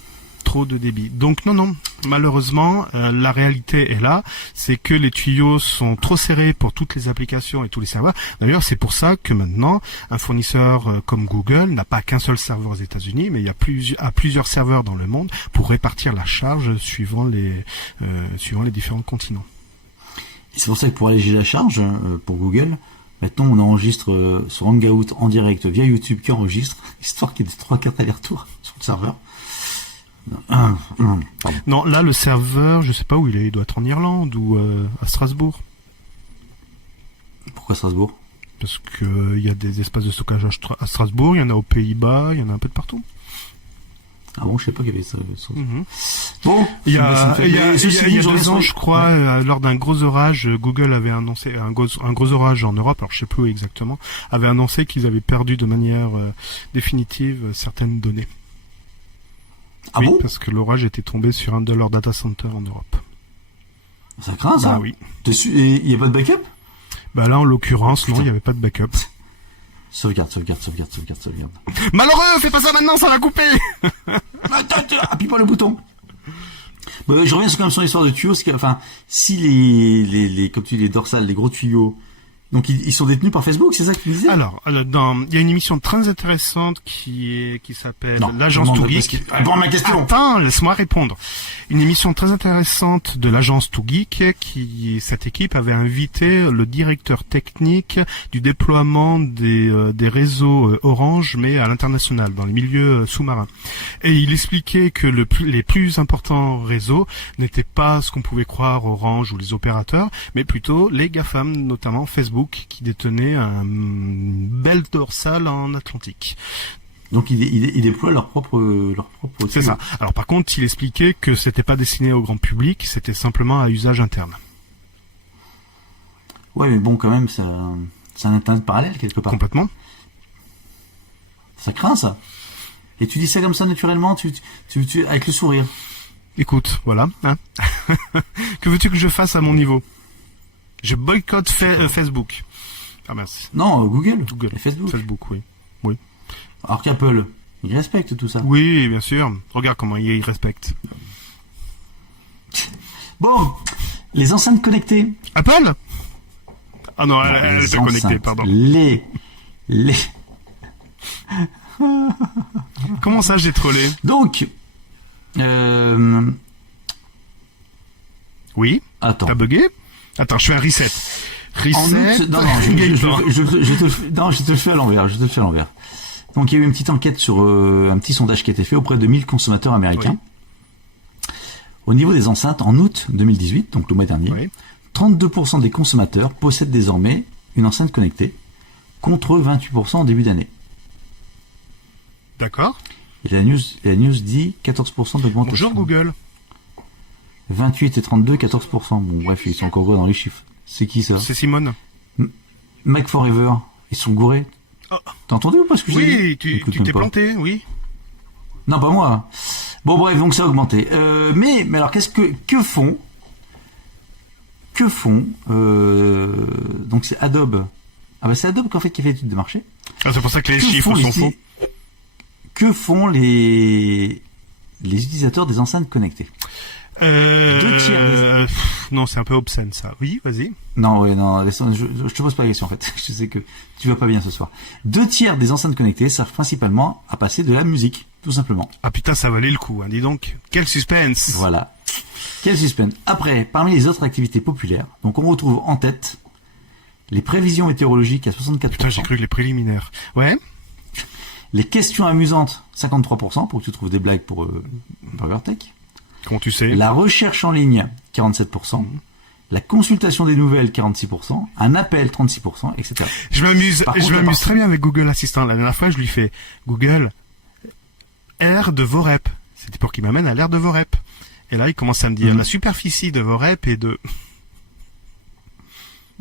trop de débit. Donc non, malheureusement, la réalité est là, c'est que les tuyaux sont trop serrés pour toutes les applications et tous les serveurs. D'ailleurs, c'est pour ça que maintenant, un fournisseur comme Google n'a pas qu'un seul serveur aux États-Unis, mais il y a plusieurs serveurs dans le monde pour répartir la charge suivant les différents continents. Et c'est pour ça que pour alléger la charge, pour Google, maintenant on enregistre sur Hangout en direct via YouTube qui enregistre, histoire qu'il y ait 3-4 allers-retours sur le serveur. Non, là le serveur, je sais pas où il est, il doit être en Irlande ou à Strasbourg. Pourquoi Strasbourg ? Parce que il y a des espaces de stockage à Strasbourg, il y en a aux Pays-Bas, il y en a un peu de partout. Ah bon, je sais pas qu'il y avait ça. Bon, il y a 2 ans, je crois, lors d'un gros orage, Google avait annoncé un gros orage en Europe, alors je sais plus où exactement, avait annoncé qu'ils avaient perdu de manière définitive certaines données. Ah oui, bon ? Parce que l'orage était tombé sur un de leurs data centers en Europe. Ça craint, ça ? Ah oui. Et il n'y a pas de backup ? Bah là, en l'occurrence, non, il n'y avait pas de backup. Sauvegarde. Malheureux, fais pas ça maintenant, ça va couper. Appuie pas le bouton. Je reviens quand même sur l'histoire de tuyaux, c'est que, enfin, si les comme tu dis, les dorsales, les gros tuyaux, donc ils sont détenus par Facebook, c'est ça que tu disais ? Alors, il y a une émission très intéressante qui s'appelle l'agence Too Geek. Réponds à ma question. Attends, laisse-moi répondre. Une émission très intéressante de l'agence Too Geek cette équipe avait invité le directeur technique du déploiement des réseaux Orange, mais à l'international, dans les milieux sous-marins. Et il expliquait que les plus importants réseaux n'étaient pas ce qu'on pouvait croire Orange ou les opérateurs, mais plutôt les GAFAM, notamment Facebook, qui détenait un belle dorsale en Atlantique. Donc ils déploient leur propre. C'est ça. Alors par contre, il expliquait que c'était pas destiné au grand public, c'était simplement à usage interne. Ouais, mais bon, quand même, c'est un internet parallèle quelque part. Complètement. Ça craint, ça. Et tu dis ça comme ça naturellement, tu avec le sourire. Écoute, voilà. Hein. Que veux-tu que je fasse à mon niveau ? Je boycotte Facebook. Ah mince. Non, Google. Et Facebook. Facebook, oui. Alors qu'Apple, ils respectent tout ça. Oui, bien sûr. Regarde comment ils respectent. Bon, les enceintes connectées. Apple ? Ah non, elle les est connectée, enceintes, pardon. Les... Comment ça, j'ai trollé? Donc, Oui. attends. T'as bugué? Attends, je fais un reset. En Reset. août, non, je te le fais à l'envers. Donc, il y a eu une petite enquête sur un petit sondage qui a été fait auprès de 1000 consommateurs américains. Oui. Au niveau des enceintes, en août 2018, donc le mois dernier, Oui. 32% des consommateurs possèdent désormais une enceinte connectée, contre 28% en début d'année. D'accord. Et la news dit 14% d'augmentation. Bonjour Google. 28 et 32, 14%. Bon, bref, ils sont encore gros dans les chiffres. C'est qui ça? C'est Simone. Mac Forever. Ils sont gourés. Oh. T'as entendu ou pas ce que j'ai dit? Oui, tu Écoute t'es même pas. planté, oui. Non, pas moi. Bon, bref, donc ça a augmenté. Mais alors, que font donc c'est Adobe. Ah bah c'est Adobe qui fait l'étude de marché. Ah, c'est pour ça que les chiffres sont faux. Que font les utilisateurs des enceintes connectées? Deux tiers Non, c'est un peu obscène ça. Oui, vas-y. Non, oui, non, je te pose pas la question en fait. Je sais que tu vas pas bien ce soir. 2 tiers des enceintes connectées servent principalement à passer de la musique, tout simplement. Ah putain, ça valait le coup, hein, dis donc. Quel suspense. Voilà. Quel suspense. Après, parmi les autres activités populaires, donc on retrouve en tête les prévisions météorologiques à 64%. Putain, j'ai cru que les préliminaires. Ouais. Les questions amusantes, 53%, pour que tu trouves des blagues pour BurgerTech. Comment tu sais? La recherche en ligne, 47%. La consultation des nouvelles, 46%. Un appel, 36%, etc. Je m'amuse Par contre, très bien avec Google Assistant. La dernière fois, je lui fais Google, aire de vos reps. C'était pour qu'il m'amène à l'aire de vos reps. Et là, il commence à me dire la superficie de vos reps et de...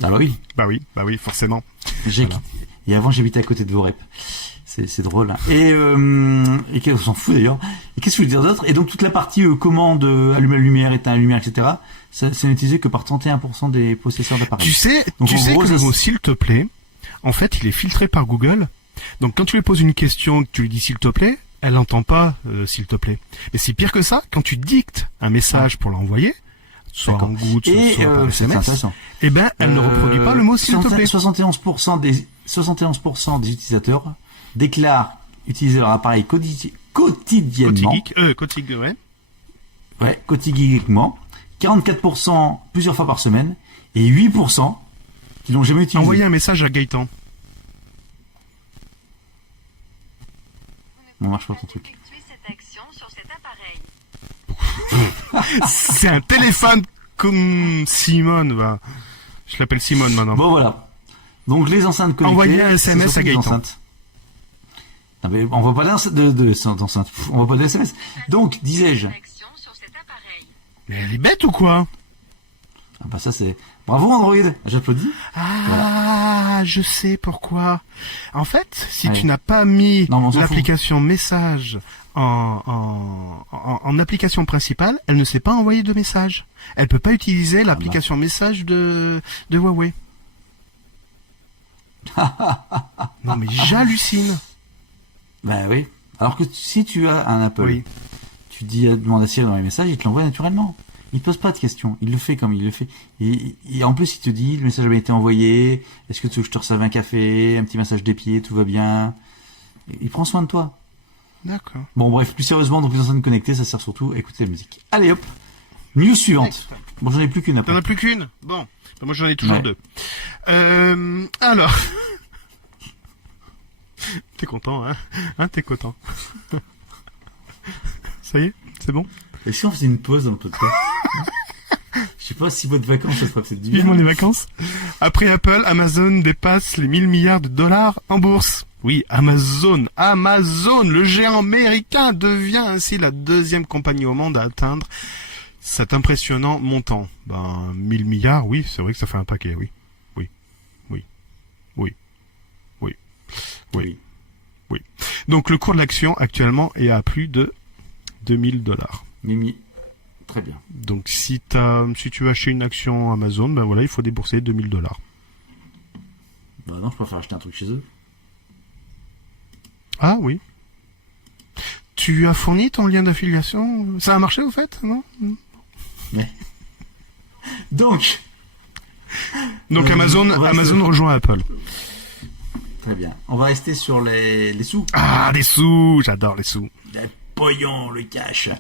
Ah bah oui. Bah oui, forcément. Voilà. Et avant, j'habitais à côté de vos reps. C'est drôle. Hein. Et on s'en fout d'ailleurs. Et qu'est-ce que je veux dire d'autre? Et donc toute la partie commande, allumer la lumière, éteindre la lumière, etc. Ça n'est utilisé que par 31% des possesseurs d'appareils. Tu sais donc, que le mot s'il te plaît, en fait, il est filtré par Google. Donc quand tu lui poses une question, que tu lui dis s'il te plaît, elle n'entend pas s'il te plaît. Mais c'est pire que ça, quand tu dictes un message pour l'envoyer, soit en goutte, soit par SMS, eh ben, elle ne reproduit pas le mot s'il te plaît. 71% des utilisateurs déclarent utiliser leur appareil quotidiennement. Quotidiennement. 44% plusieurs fois par semaine. Et 8% qui l'ont jamais utilisé. Envoyer un message à Gaëtan. Non, marche pas ton truc. C'est un téléphone comme Simone, va. Je l'appelle Simone maintenant. Bon, voilà. Donc, les enceintes connectées. Envoyer un SMS à Gaëtan. Non, mais on voit pas d'enceinte. On voit pas de SMS. Donc, disais-je. Mais elle est bête ou quoi? Ah bah ça c'est... Bravo Android, j'applaudis. Ah, voilà. Je sais pourquoi. En fait, si tu n'as pas mis l'application message en application principale, elle ne sait pas envoyer de message. Elle peut pas utiliser l'application message de Huawei. Non mais j'hallucine. Ben oui. Alors que si tu as un Apple, tu dis demande à Siri dans les messages, il te l'envoie naturellement. Il te pose pas de questions. Il le fait comme il le fait. Et en plus, il te dit, le message avait été envoyé. Est-ce que tu veux que je te reserve un café, un petit massage des pieds, tout va bien. Il prend soin de toi. D'accord. Bon, bref, plus sérieusement, donc les enceintes connectées, ça sert surtout à écouter la musique. Allez hop. News suivante. Bon, j'en ai plus qu'une après. T'en as plus qu'une? Bon. Moi, j'en ai toujours deux. Alors. T'es content, hein? T'es content. Ça y est? C'est bon? Et si on faisait une pause dans le podcast? Je sais pas si votre vacances, ça ferait peut-être du bien. Vivement les vacances. Après Apple, Amazon dépasse les 1000 milliards de dollars en bourse. Oui, Amazon, le géant américain devient ainsi la deuxième compagnie au monde à atteindre cet impressionnant montant. 1000 milliards, oui, c'est vrai que ça fait un paquet, oui. Donc le cours de l'action actuellement est à plus de 2000 dollars. Mimi, très bien. Donc si tu veux acheter une action Amazon, ben voilà, il faut débourser 2000 dollars. Bah non, je préfère acheter un truc chez eux. Ah oui. Tu as fourni ton lien d'affiliation? Ça a marché au fait, non? Mais... Donc, Donc Amazon on va rester- Amazon rejoint Apple. Très bien. On va rester sur les sous. Ah, des sous, j'adore les sous. Le pognon, le cash.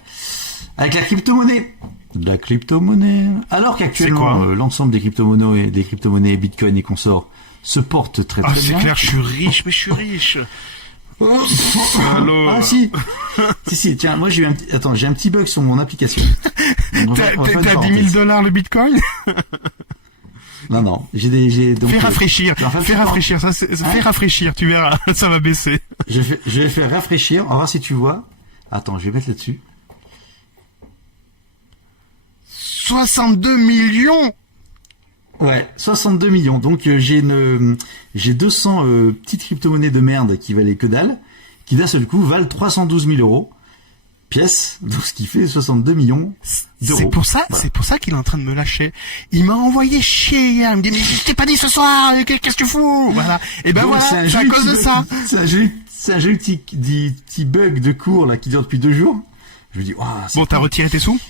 Avec la crypto-monnaie. La crypto-monnaie. Alors C'est qu'actuellement, quoi l'ensemble des crypto-monnaies, Bitcoin et consorts se portent très Ah, très c'est bien. clair, je suis riche, mais je suis riche. Alors. Ah si. si, tiens, moi j'ai eu j'ai un petit bug sur mon application. On va T'as faire une t'as 10 parenthèse. 000 $ le Bitcoin? Non, donc, Fais rafraîchir, en fait, fais rafraîchir, fais rafraîchir, tu verras, ça va baisser. je vais faire rafraîchir, on va voir si tu vois. Attends, je vais mettre là-dessus. 62 millions! Ouais, 62 millions. Donc j'ai 200 petites crypto-monnaies de merde qui valaient que dalle, qui d'un seul coup valent 312 000 euros pièce, donc ce qui fait 62 millions d'euros. Voilà. C'est pour ça qu'il est en train de me lâcher. Il m'a envoyé chier hier, il me dit, mais je t'ai pas dit ce soir, qu'est-ce que tu fous? Voilà. Et ben Donc, voilà, c'est à joli cause de petit ça. bug- C'est un joli petit bug de cours là qui dure depuis 2 jours. Je me dis, ouah, c'est Bon, t'as cool. retiré tes sous?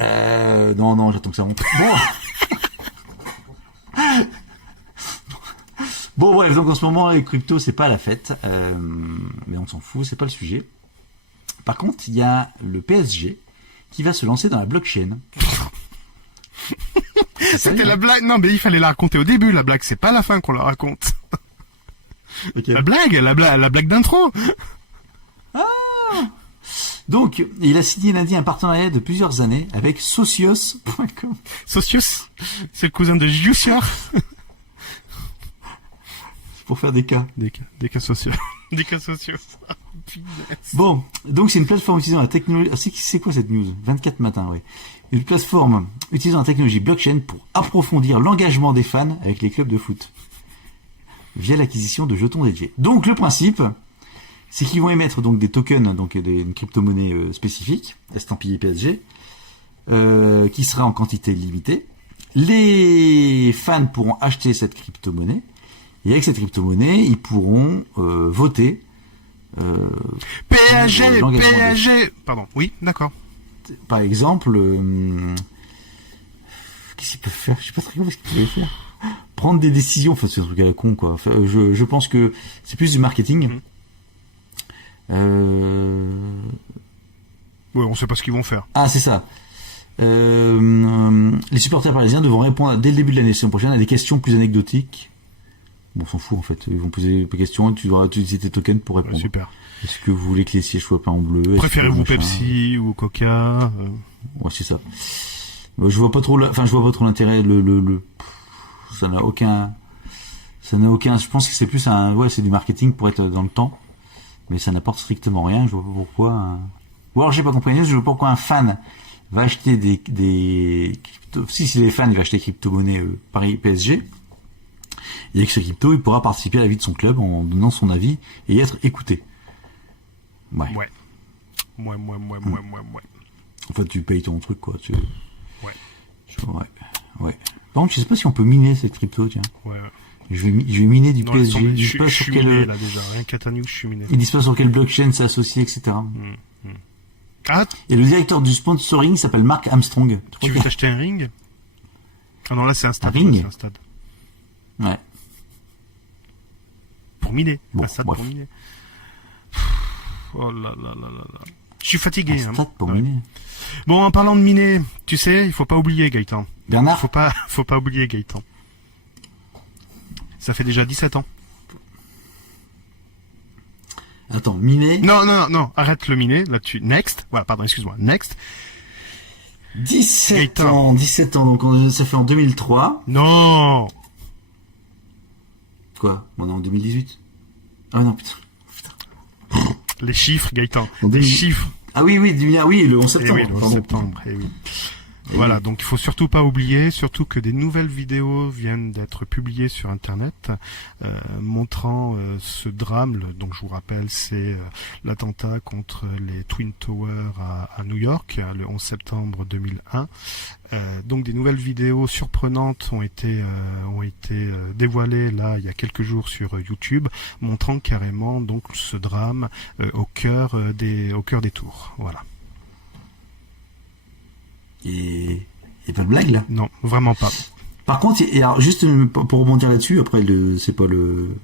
Non, j'attends que ça monte. Bon. Bon, bref, donc en ce moment, les cryptos, c'est pas la fête. Mais on s'en fout, c'est pas le sujet. Par contre, il y a le PSG qui va se lancer dans la blockchain. C'était la blague. Non, mais il fallait la raconter au début, la blague. C'est pas la fin qu'on la raconte. Ok. La blague d'intro. Donc, il a signé lundi un partenariat de plusieurs années avec Socios.com. Socius, c'est le cousin de Jussior. Pour faire des cas. Des cas sociaux. Des cas sociaux. Oh, punaise. Bon, donc c'est une plateforme utilisant la technologie... C'est quoi cette news 24 matin, oui. Une plateforme utilisant la technologie blockchain pour approfondir l'engagement des fans avec les clubs de foot via l'acquisition de jetons dédiés. Donc le principe, c'est qu'ils vont émettre donc des tokens, donc une crypto-monnaie spécifique, estampillée PSG, qui sera en quantité limitée. Les fans pourront acheter cette crypto-monnaie et avec cette crypto-monnaie, ils pourront voter. PSG, l'engagement PSG. Pardon. Oui, d'accord. Par exemple, qu'est-ce qu'ils peuvent faire? Je sais pas très bien ce qu'ils peuvent faire. Prendre des décisions, enfin c'est un truc à la con quoi. Enfin, je pense que c'est plus du marketing. Ouais, on sait pas ce qu'ils vont faire. Ah c'est ça. Les supporters parisiens devront répondre dès le début de l'année prochaine à des questions plus anecdotiques. Bon, on s'en fout en fait. Ils vont poser des questions et tu devras utiliser tes tokens pour répondre. Ouais, super. Est-ce que vous voulez que les sièges soient peints en bleu? Est-ce que Préférez-vous machin Pepsi ou Coca? Ouais, c'est ça. Je vois pas trop l'intérêt. Ça n'a aucun. Je pense que c'est plus c'est du marketing pour être dans le temps, mais ça n'apporte strictement rien. Je vois pas pourquoi. Ou alors j'ai pas compris. Je vois pas pourquoi un fan va acheter des crypto. Si c'est les fans, il va acheter des crypto-monnaies Paris PSG. Et avec ce crypto, il pourra participer à la vie de son club en donnant son avis et être écouté. Ouais. Ouais. Ouais. En fait, tu payes ton truc, quoi. Ouais. Ouais. Par contre, je sais pas si on peut miner cette crypto, tiens. Ouais. Je vais miner du Non, PSG. laisse tomber, Ils disent je pas suis sur miné, quel, là, déjà. Rien qu'à ta news, je suis miné. ils disent pas sur quelle blockchain c'est associé, etc. Ah, Et le directeur du sponsoring s'appelle Mark Armstrong. tu veux t'acheter un ring? Ah non, là, c'est un stade. Un ring? C'est un stade. Ouais. Pour miner. Bon, Un stade bref. pour miner. Oh là là là là là. Je suis fatigué. Un hein. stade pour Ouais. miner. Bon, en parlant de miner, tu sais, il faut pas oublier Gaëtan. Bernard, Faut pas oublier Gaëtan. Ça fait déjà 17 ans. attends, miner. Non, arrête le miner, là-dessus. Next. Voilà, pardon, excuse-moi. Next. 17 Gaëtan. ans, donc ça fait en 2003. Non! Quoi? On est en 2018. Ah non, putain. Les chiffres, Gaëtan. En Les 2000. chiffres. Ah oui, le 11 Eh septembre. oui, le 11 pardon. septembre. Eh oui. Eh Voilà, oui. donc il faut surtout pas oublier, surtout que des nouvelles vidéos viennent d'être publiées sur Internet montrant ce drame. Donc je vous rappelle, c'est l'attentat contre les Twin Towers à New York, le 11 septembre 2001. Donc des nouvelles vidéos surprenantes ont été dévoilées là il y a quelques jours sur YouTube, montrant carrément donc ce drame au cœur des tours. Voilà. Et pas de blague là. Non, vraiment pas. Par contre, et alors juste pour rebondir là-dessus, après c'est pas une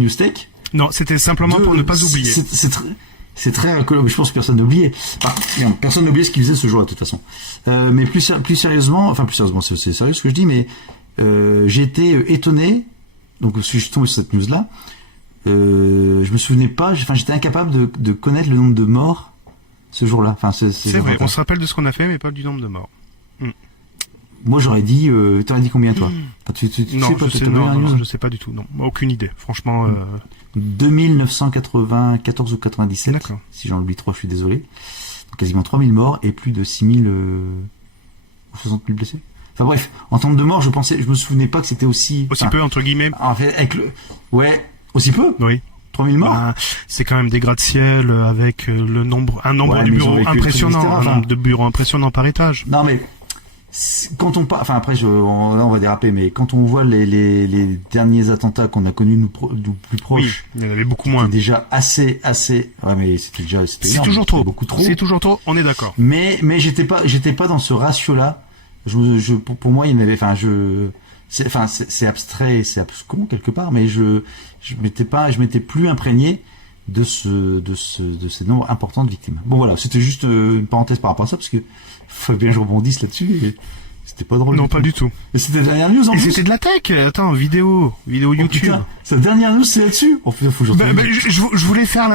news tech. Non, c'était simplement pour ne pas oublier. C'est très rigolo, mais je pense que personne n'a oublié. Personne n'a oublié ce qu'il faisait ce jour-là, de toute façon. Mais plus sérieusement, c'est sérieux ce que je dis, mais j'ai été étonné. Donc, je suis tombé sur cette news-là. Je me souvenais pas. J'étais incapable de connaître le nombre de morts ce jour-là. Enfin, c'est vrai. On se rappelle de ce qu'on a fait, mais pas du nombre de morts. Moi, j'aurais dit. T'aurais dit combien, toi? Non, je sais pas du tout. Non, aucune idée. Franchement. 2994 ou 97. D'accord. Si j'en oublie 3, je suis désolé. Donc, quasiment 3000 morts et plus de 6000 ou 60 000 blessés. Enfin bref, en termes de morts, je me souvenais pas que c'était aussi peu entre guillemets. En fait, aussi peu. Oui. 3000 morts. C'est quand même des gratte-ciel avec un nombre de bureaux impressionnant, un nombre de bureaux impressionnant par étage. Non mais quand on parle, après là on va déraper, mais quand on voit les derniers attentats qu'on a connus nous plus proches, oui, il y en avait beaucoup moins. Déjà assez. Ouais, mais c'était énorme, toujours trop. Beaucoup trop. C'est toujours trop. On est d'accord. Mais j'étais pas dans ce ratio-là. Pour moi, il y en avait. C'est abstrait, c'est abscon quelque part, mais je m'étais plus imprégné de ces nombres importants de victimes. Bon voilà, c'était juste une parenthèse par rapport à ça, parce que faut bien que je rebondisse là-dessus. Et c'était pas drôle. Non, pas du tout. Et c'était la dernière news en plus. C'était de la tech. Attends, vidéo YouTube. Putain, cette dernière news c'est là-dessus. Faut que je voulais faire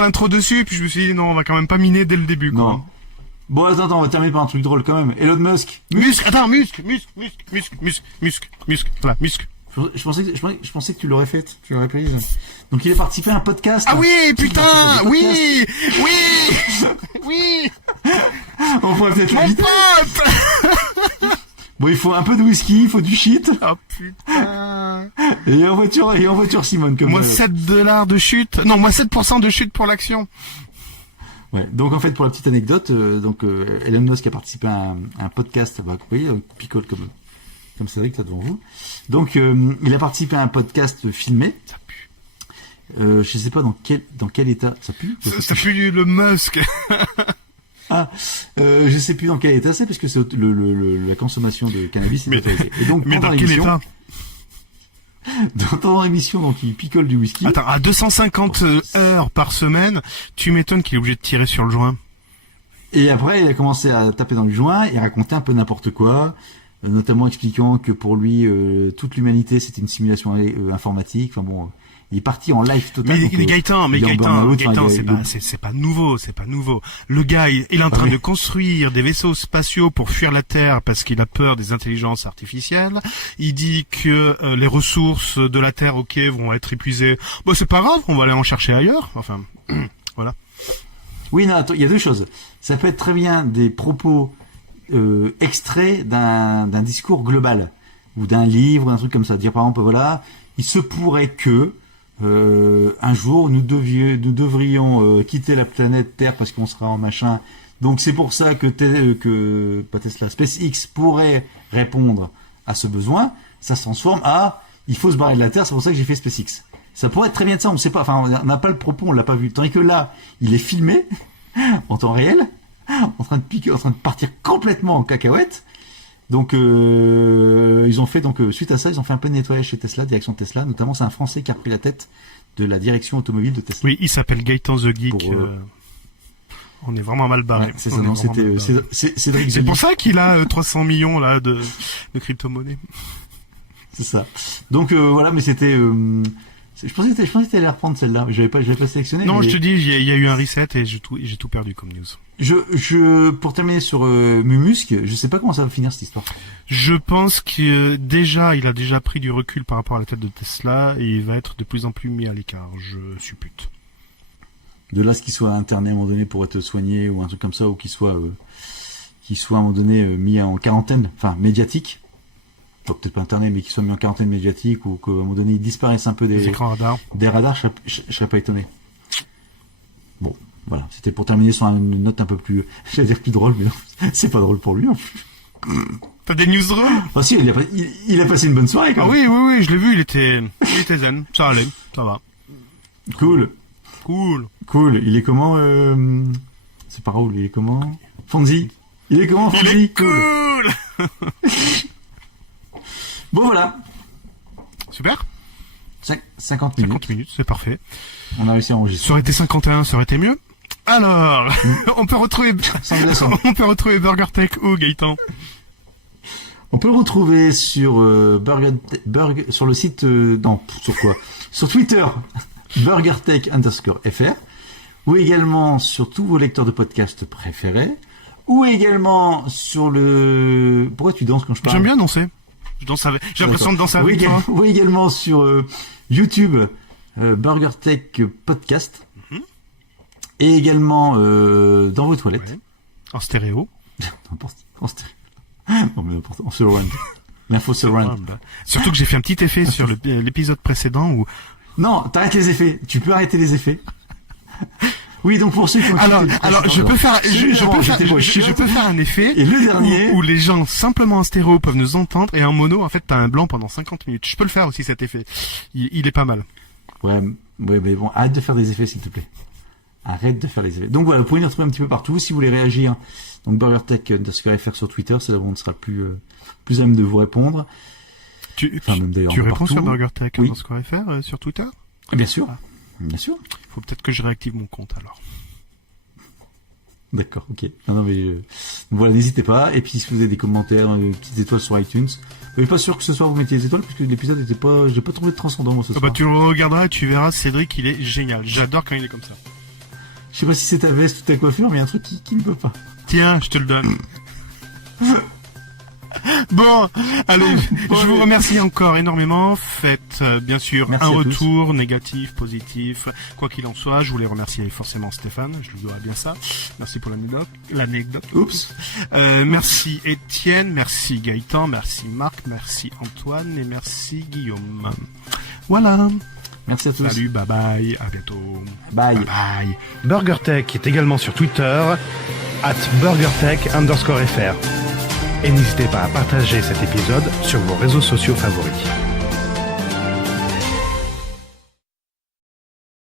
l'intro dessus, puis je me suis dit non, on va quand même pas miner dès le début. Quoi. Non. Bon, attends, on va terminer par un truc drôle quand même. Elon Musk. Voilà, muscle. Je pensais que tu l'aurais fait, tu l'aurais prise. Donc il a participé à un podcast. Ah oui, putain, oui. On pourrait peut-être mon l'éviter. pote. Bon, il faut un peu de whisky, il faut du shit. Oh putain. Et en voiture Simone comme moi $7 de chute. Non, moi 7% de chute pour l'action. Ouais. Donc en fait, pour la petite anecdote, Elon Musk a participé à un podcast, vous voyez, picole comme Cédric là devant vous. Donc il a participé à un podcast filmé. Ça pue. Je sais pas dans quel état ça pue. Ça pue le Musk. Je sais plus dans quel état c'est parce que c'est la consommation de cannabis est autorisée. Et donc mais dans quel état? Dans l'émission, donc il picole du whisky. Attends, à 250 heures par semaine, tu m'étonnes qu'il est obligé de tirer sur le joint. Et après, il a commencé à taper dans le joint et raconter un peu n'importe quoi, notamment expliquant que pour lui, toute l'humanité, c'était une simulation informatique. Enfin bon, il est parti en live total. Mais Gaëtan, c'est pas nouveau. Le gars, il est en train de construire des vaisseaux spatiaux pour fuir la Terre parce qu'il a peur des intelligences artificielles. Il dit que les ressources de la Terre, vont être épuisées. Bon, c'est pas grave, on va aller en chercher ailleurs. Enfin, voilà. Oui, non, il y a deux choses. Ça peut être très bien des propos extraits d'un discours global ou d'un livre, un truc comme ça. Dire par exemple, voilà, il se pourrait que un jour nous devrions quitter la planète Terre parce qu'on sera en machin. Donc c'est pour ça que SpaceX pourrait répondre à ce besoin. Ça se transforme à il faut se barrer de la Terre. C'est pour ça que j'ai fait SpaceX. Ça pourrait être très bien de ça. On ne sait pas. Enfin, on n'a pas le propos, on l'a pas vu. Tandis que là, il est filmé en temps réel, en train de partir complètement en cacahuète. Donc ils ont fait suite à ça, ils ont fait un peu de nettoyage chez Tesla, direction Tesla. Notamment, c'est un Français qui a repris la tête de la direction automobile de Tesla. Oui, il s'appelle Gaëtan The Geek. On est vraiment mal barré. Ouais, c'est ça. Non, c'était Cédric. C'est pour ça qu'il a 300 millions là de crypto-monnaies. C'est ça. Donc voilà, mais c'était. Je pensais que t'allais la reprendre celle-là. Je l'avais pas sélectionné. Non, je te dis, il y a eu un reset et j'ai tout perdu comme news. Pour terminer sur Mumusc, je sais pas comment ça va finir cette histoire. Je pense que il a déjà pris du recul par rapport à la tête de Tesla et il va être de plus en plus mis à l'écart. Je suppute. De là, ce qu'il soit interné à un moment donné pour être soigné ou un truc comme ça, ou qu'il soit à un moment donné mis en quarantaine, enfin médiatique. Peut-être pas internet, mais qu'il soit mis en quarantaine médiatique ou qu'à un moment donné il disparaisse un peu des écrans radars. Des radars, je serais pas étonné. Bon, voilà, c'était pour terminer sur une note un peu plus, j'allais dire plus drôle, mais non, c'est pas drôle pour lui en plus. T'as des news drôles? Ah si, il a passé une bonne soirée quand même. Oui, je l'ai vu, il était zen, ça allait, ça va. Cool. Il est comment c'est pas Raoul, il est comment Fonzie. Il est comment Fonzie? Il est cool. Bon, voilà. Super. 50 minutes. 50 minutes, c'est parfait. On a réussi à Ça enregistrer. aurait été 51, ça aurait été mieux. Alors, on peut retrouver Burger Tech où, Gaëtan? On peut le retrouver sur sur le site sur Twitter BurgerTech_FR, ou également sur tous vos lecteurs de podcasts préférés, ou également sur le... Pourquoi tu danses quand je parle? J'aime bien danser. Je danse avec... J'ai l'impression de danser avec toi. Ou également sur YouTube BurgerTech Podcast, et également dans vos toilettes. Ouais. En stéréo. En stéréo. Non, mais n'importe, en surround. L'info surround. Surtout que j'ai fait un petit effet sur l'épisode précédent où... Non, t'arrêtes les effets. Tu peux arrêter les effets. Oui, donc pour ceux qui ont Alors, je peux faire un effet et le dernier où les gens simplement en stéréo peuvent nous entendre, et en mono, en fait, t'as un blanc pendant 50 minutes. Je peux le faire aussi, cet effet. Il est pas mal. Ouais, mais bon, arrête de faire des effets, s'il te plaît. Arrête de faire les effets. Donc voilà, vous pouvez nous retrouver un petit peu partout. Si vous voulez réagir, donc BurgerTech_FR sur Twitter, c'est là où on sera plus à même de vous répondre. Tu réponds partout. sur BurgerTech Oui. _FR sur Twitter? Bien sûr. Bien sûr. Faut peut-être que je réactive mon compte, alors. D'accord, ok. Non, mais voilà, n'hésitez pas. Et puis si vous avez des commentaires, petites étoiles sur iTunes. Je suis pas sûr que ce soir vous mettiez les étoiles, parce que l'épisode était pas... J'ai pas trouvé de transcendant, moi, ce soir. Bah, tu le regarderas et tu verras, Cédric, il est génial. J'adore quand il est comme ça. Je sais pas si c'est ta veste ou ta coiffure, mais il y a un truc qui ne peut pas. Tiens, je te le donne. Bon, allez, je vous remercie encore énormément. Faites bien sûr Merci un à retour négatif, positif, quoi qu'il en soit. Je voulais remercier forcément Stéphane, je lui dois bien ça. Merci pour l'anecdote. Oups. Merci Étienne, merci Gaëtan, merci Marc, merci Antoine et merci Guillaume. Voilà. Merci à tous. Salut, bye bye, à bientôt. Bye. Bye bye. BurgerTech est également sur Twitter, @BurgerTech_FR. Et n'hésitez pas à partager cet épisode sur vos réseaux sociaux favoris.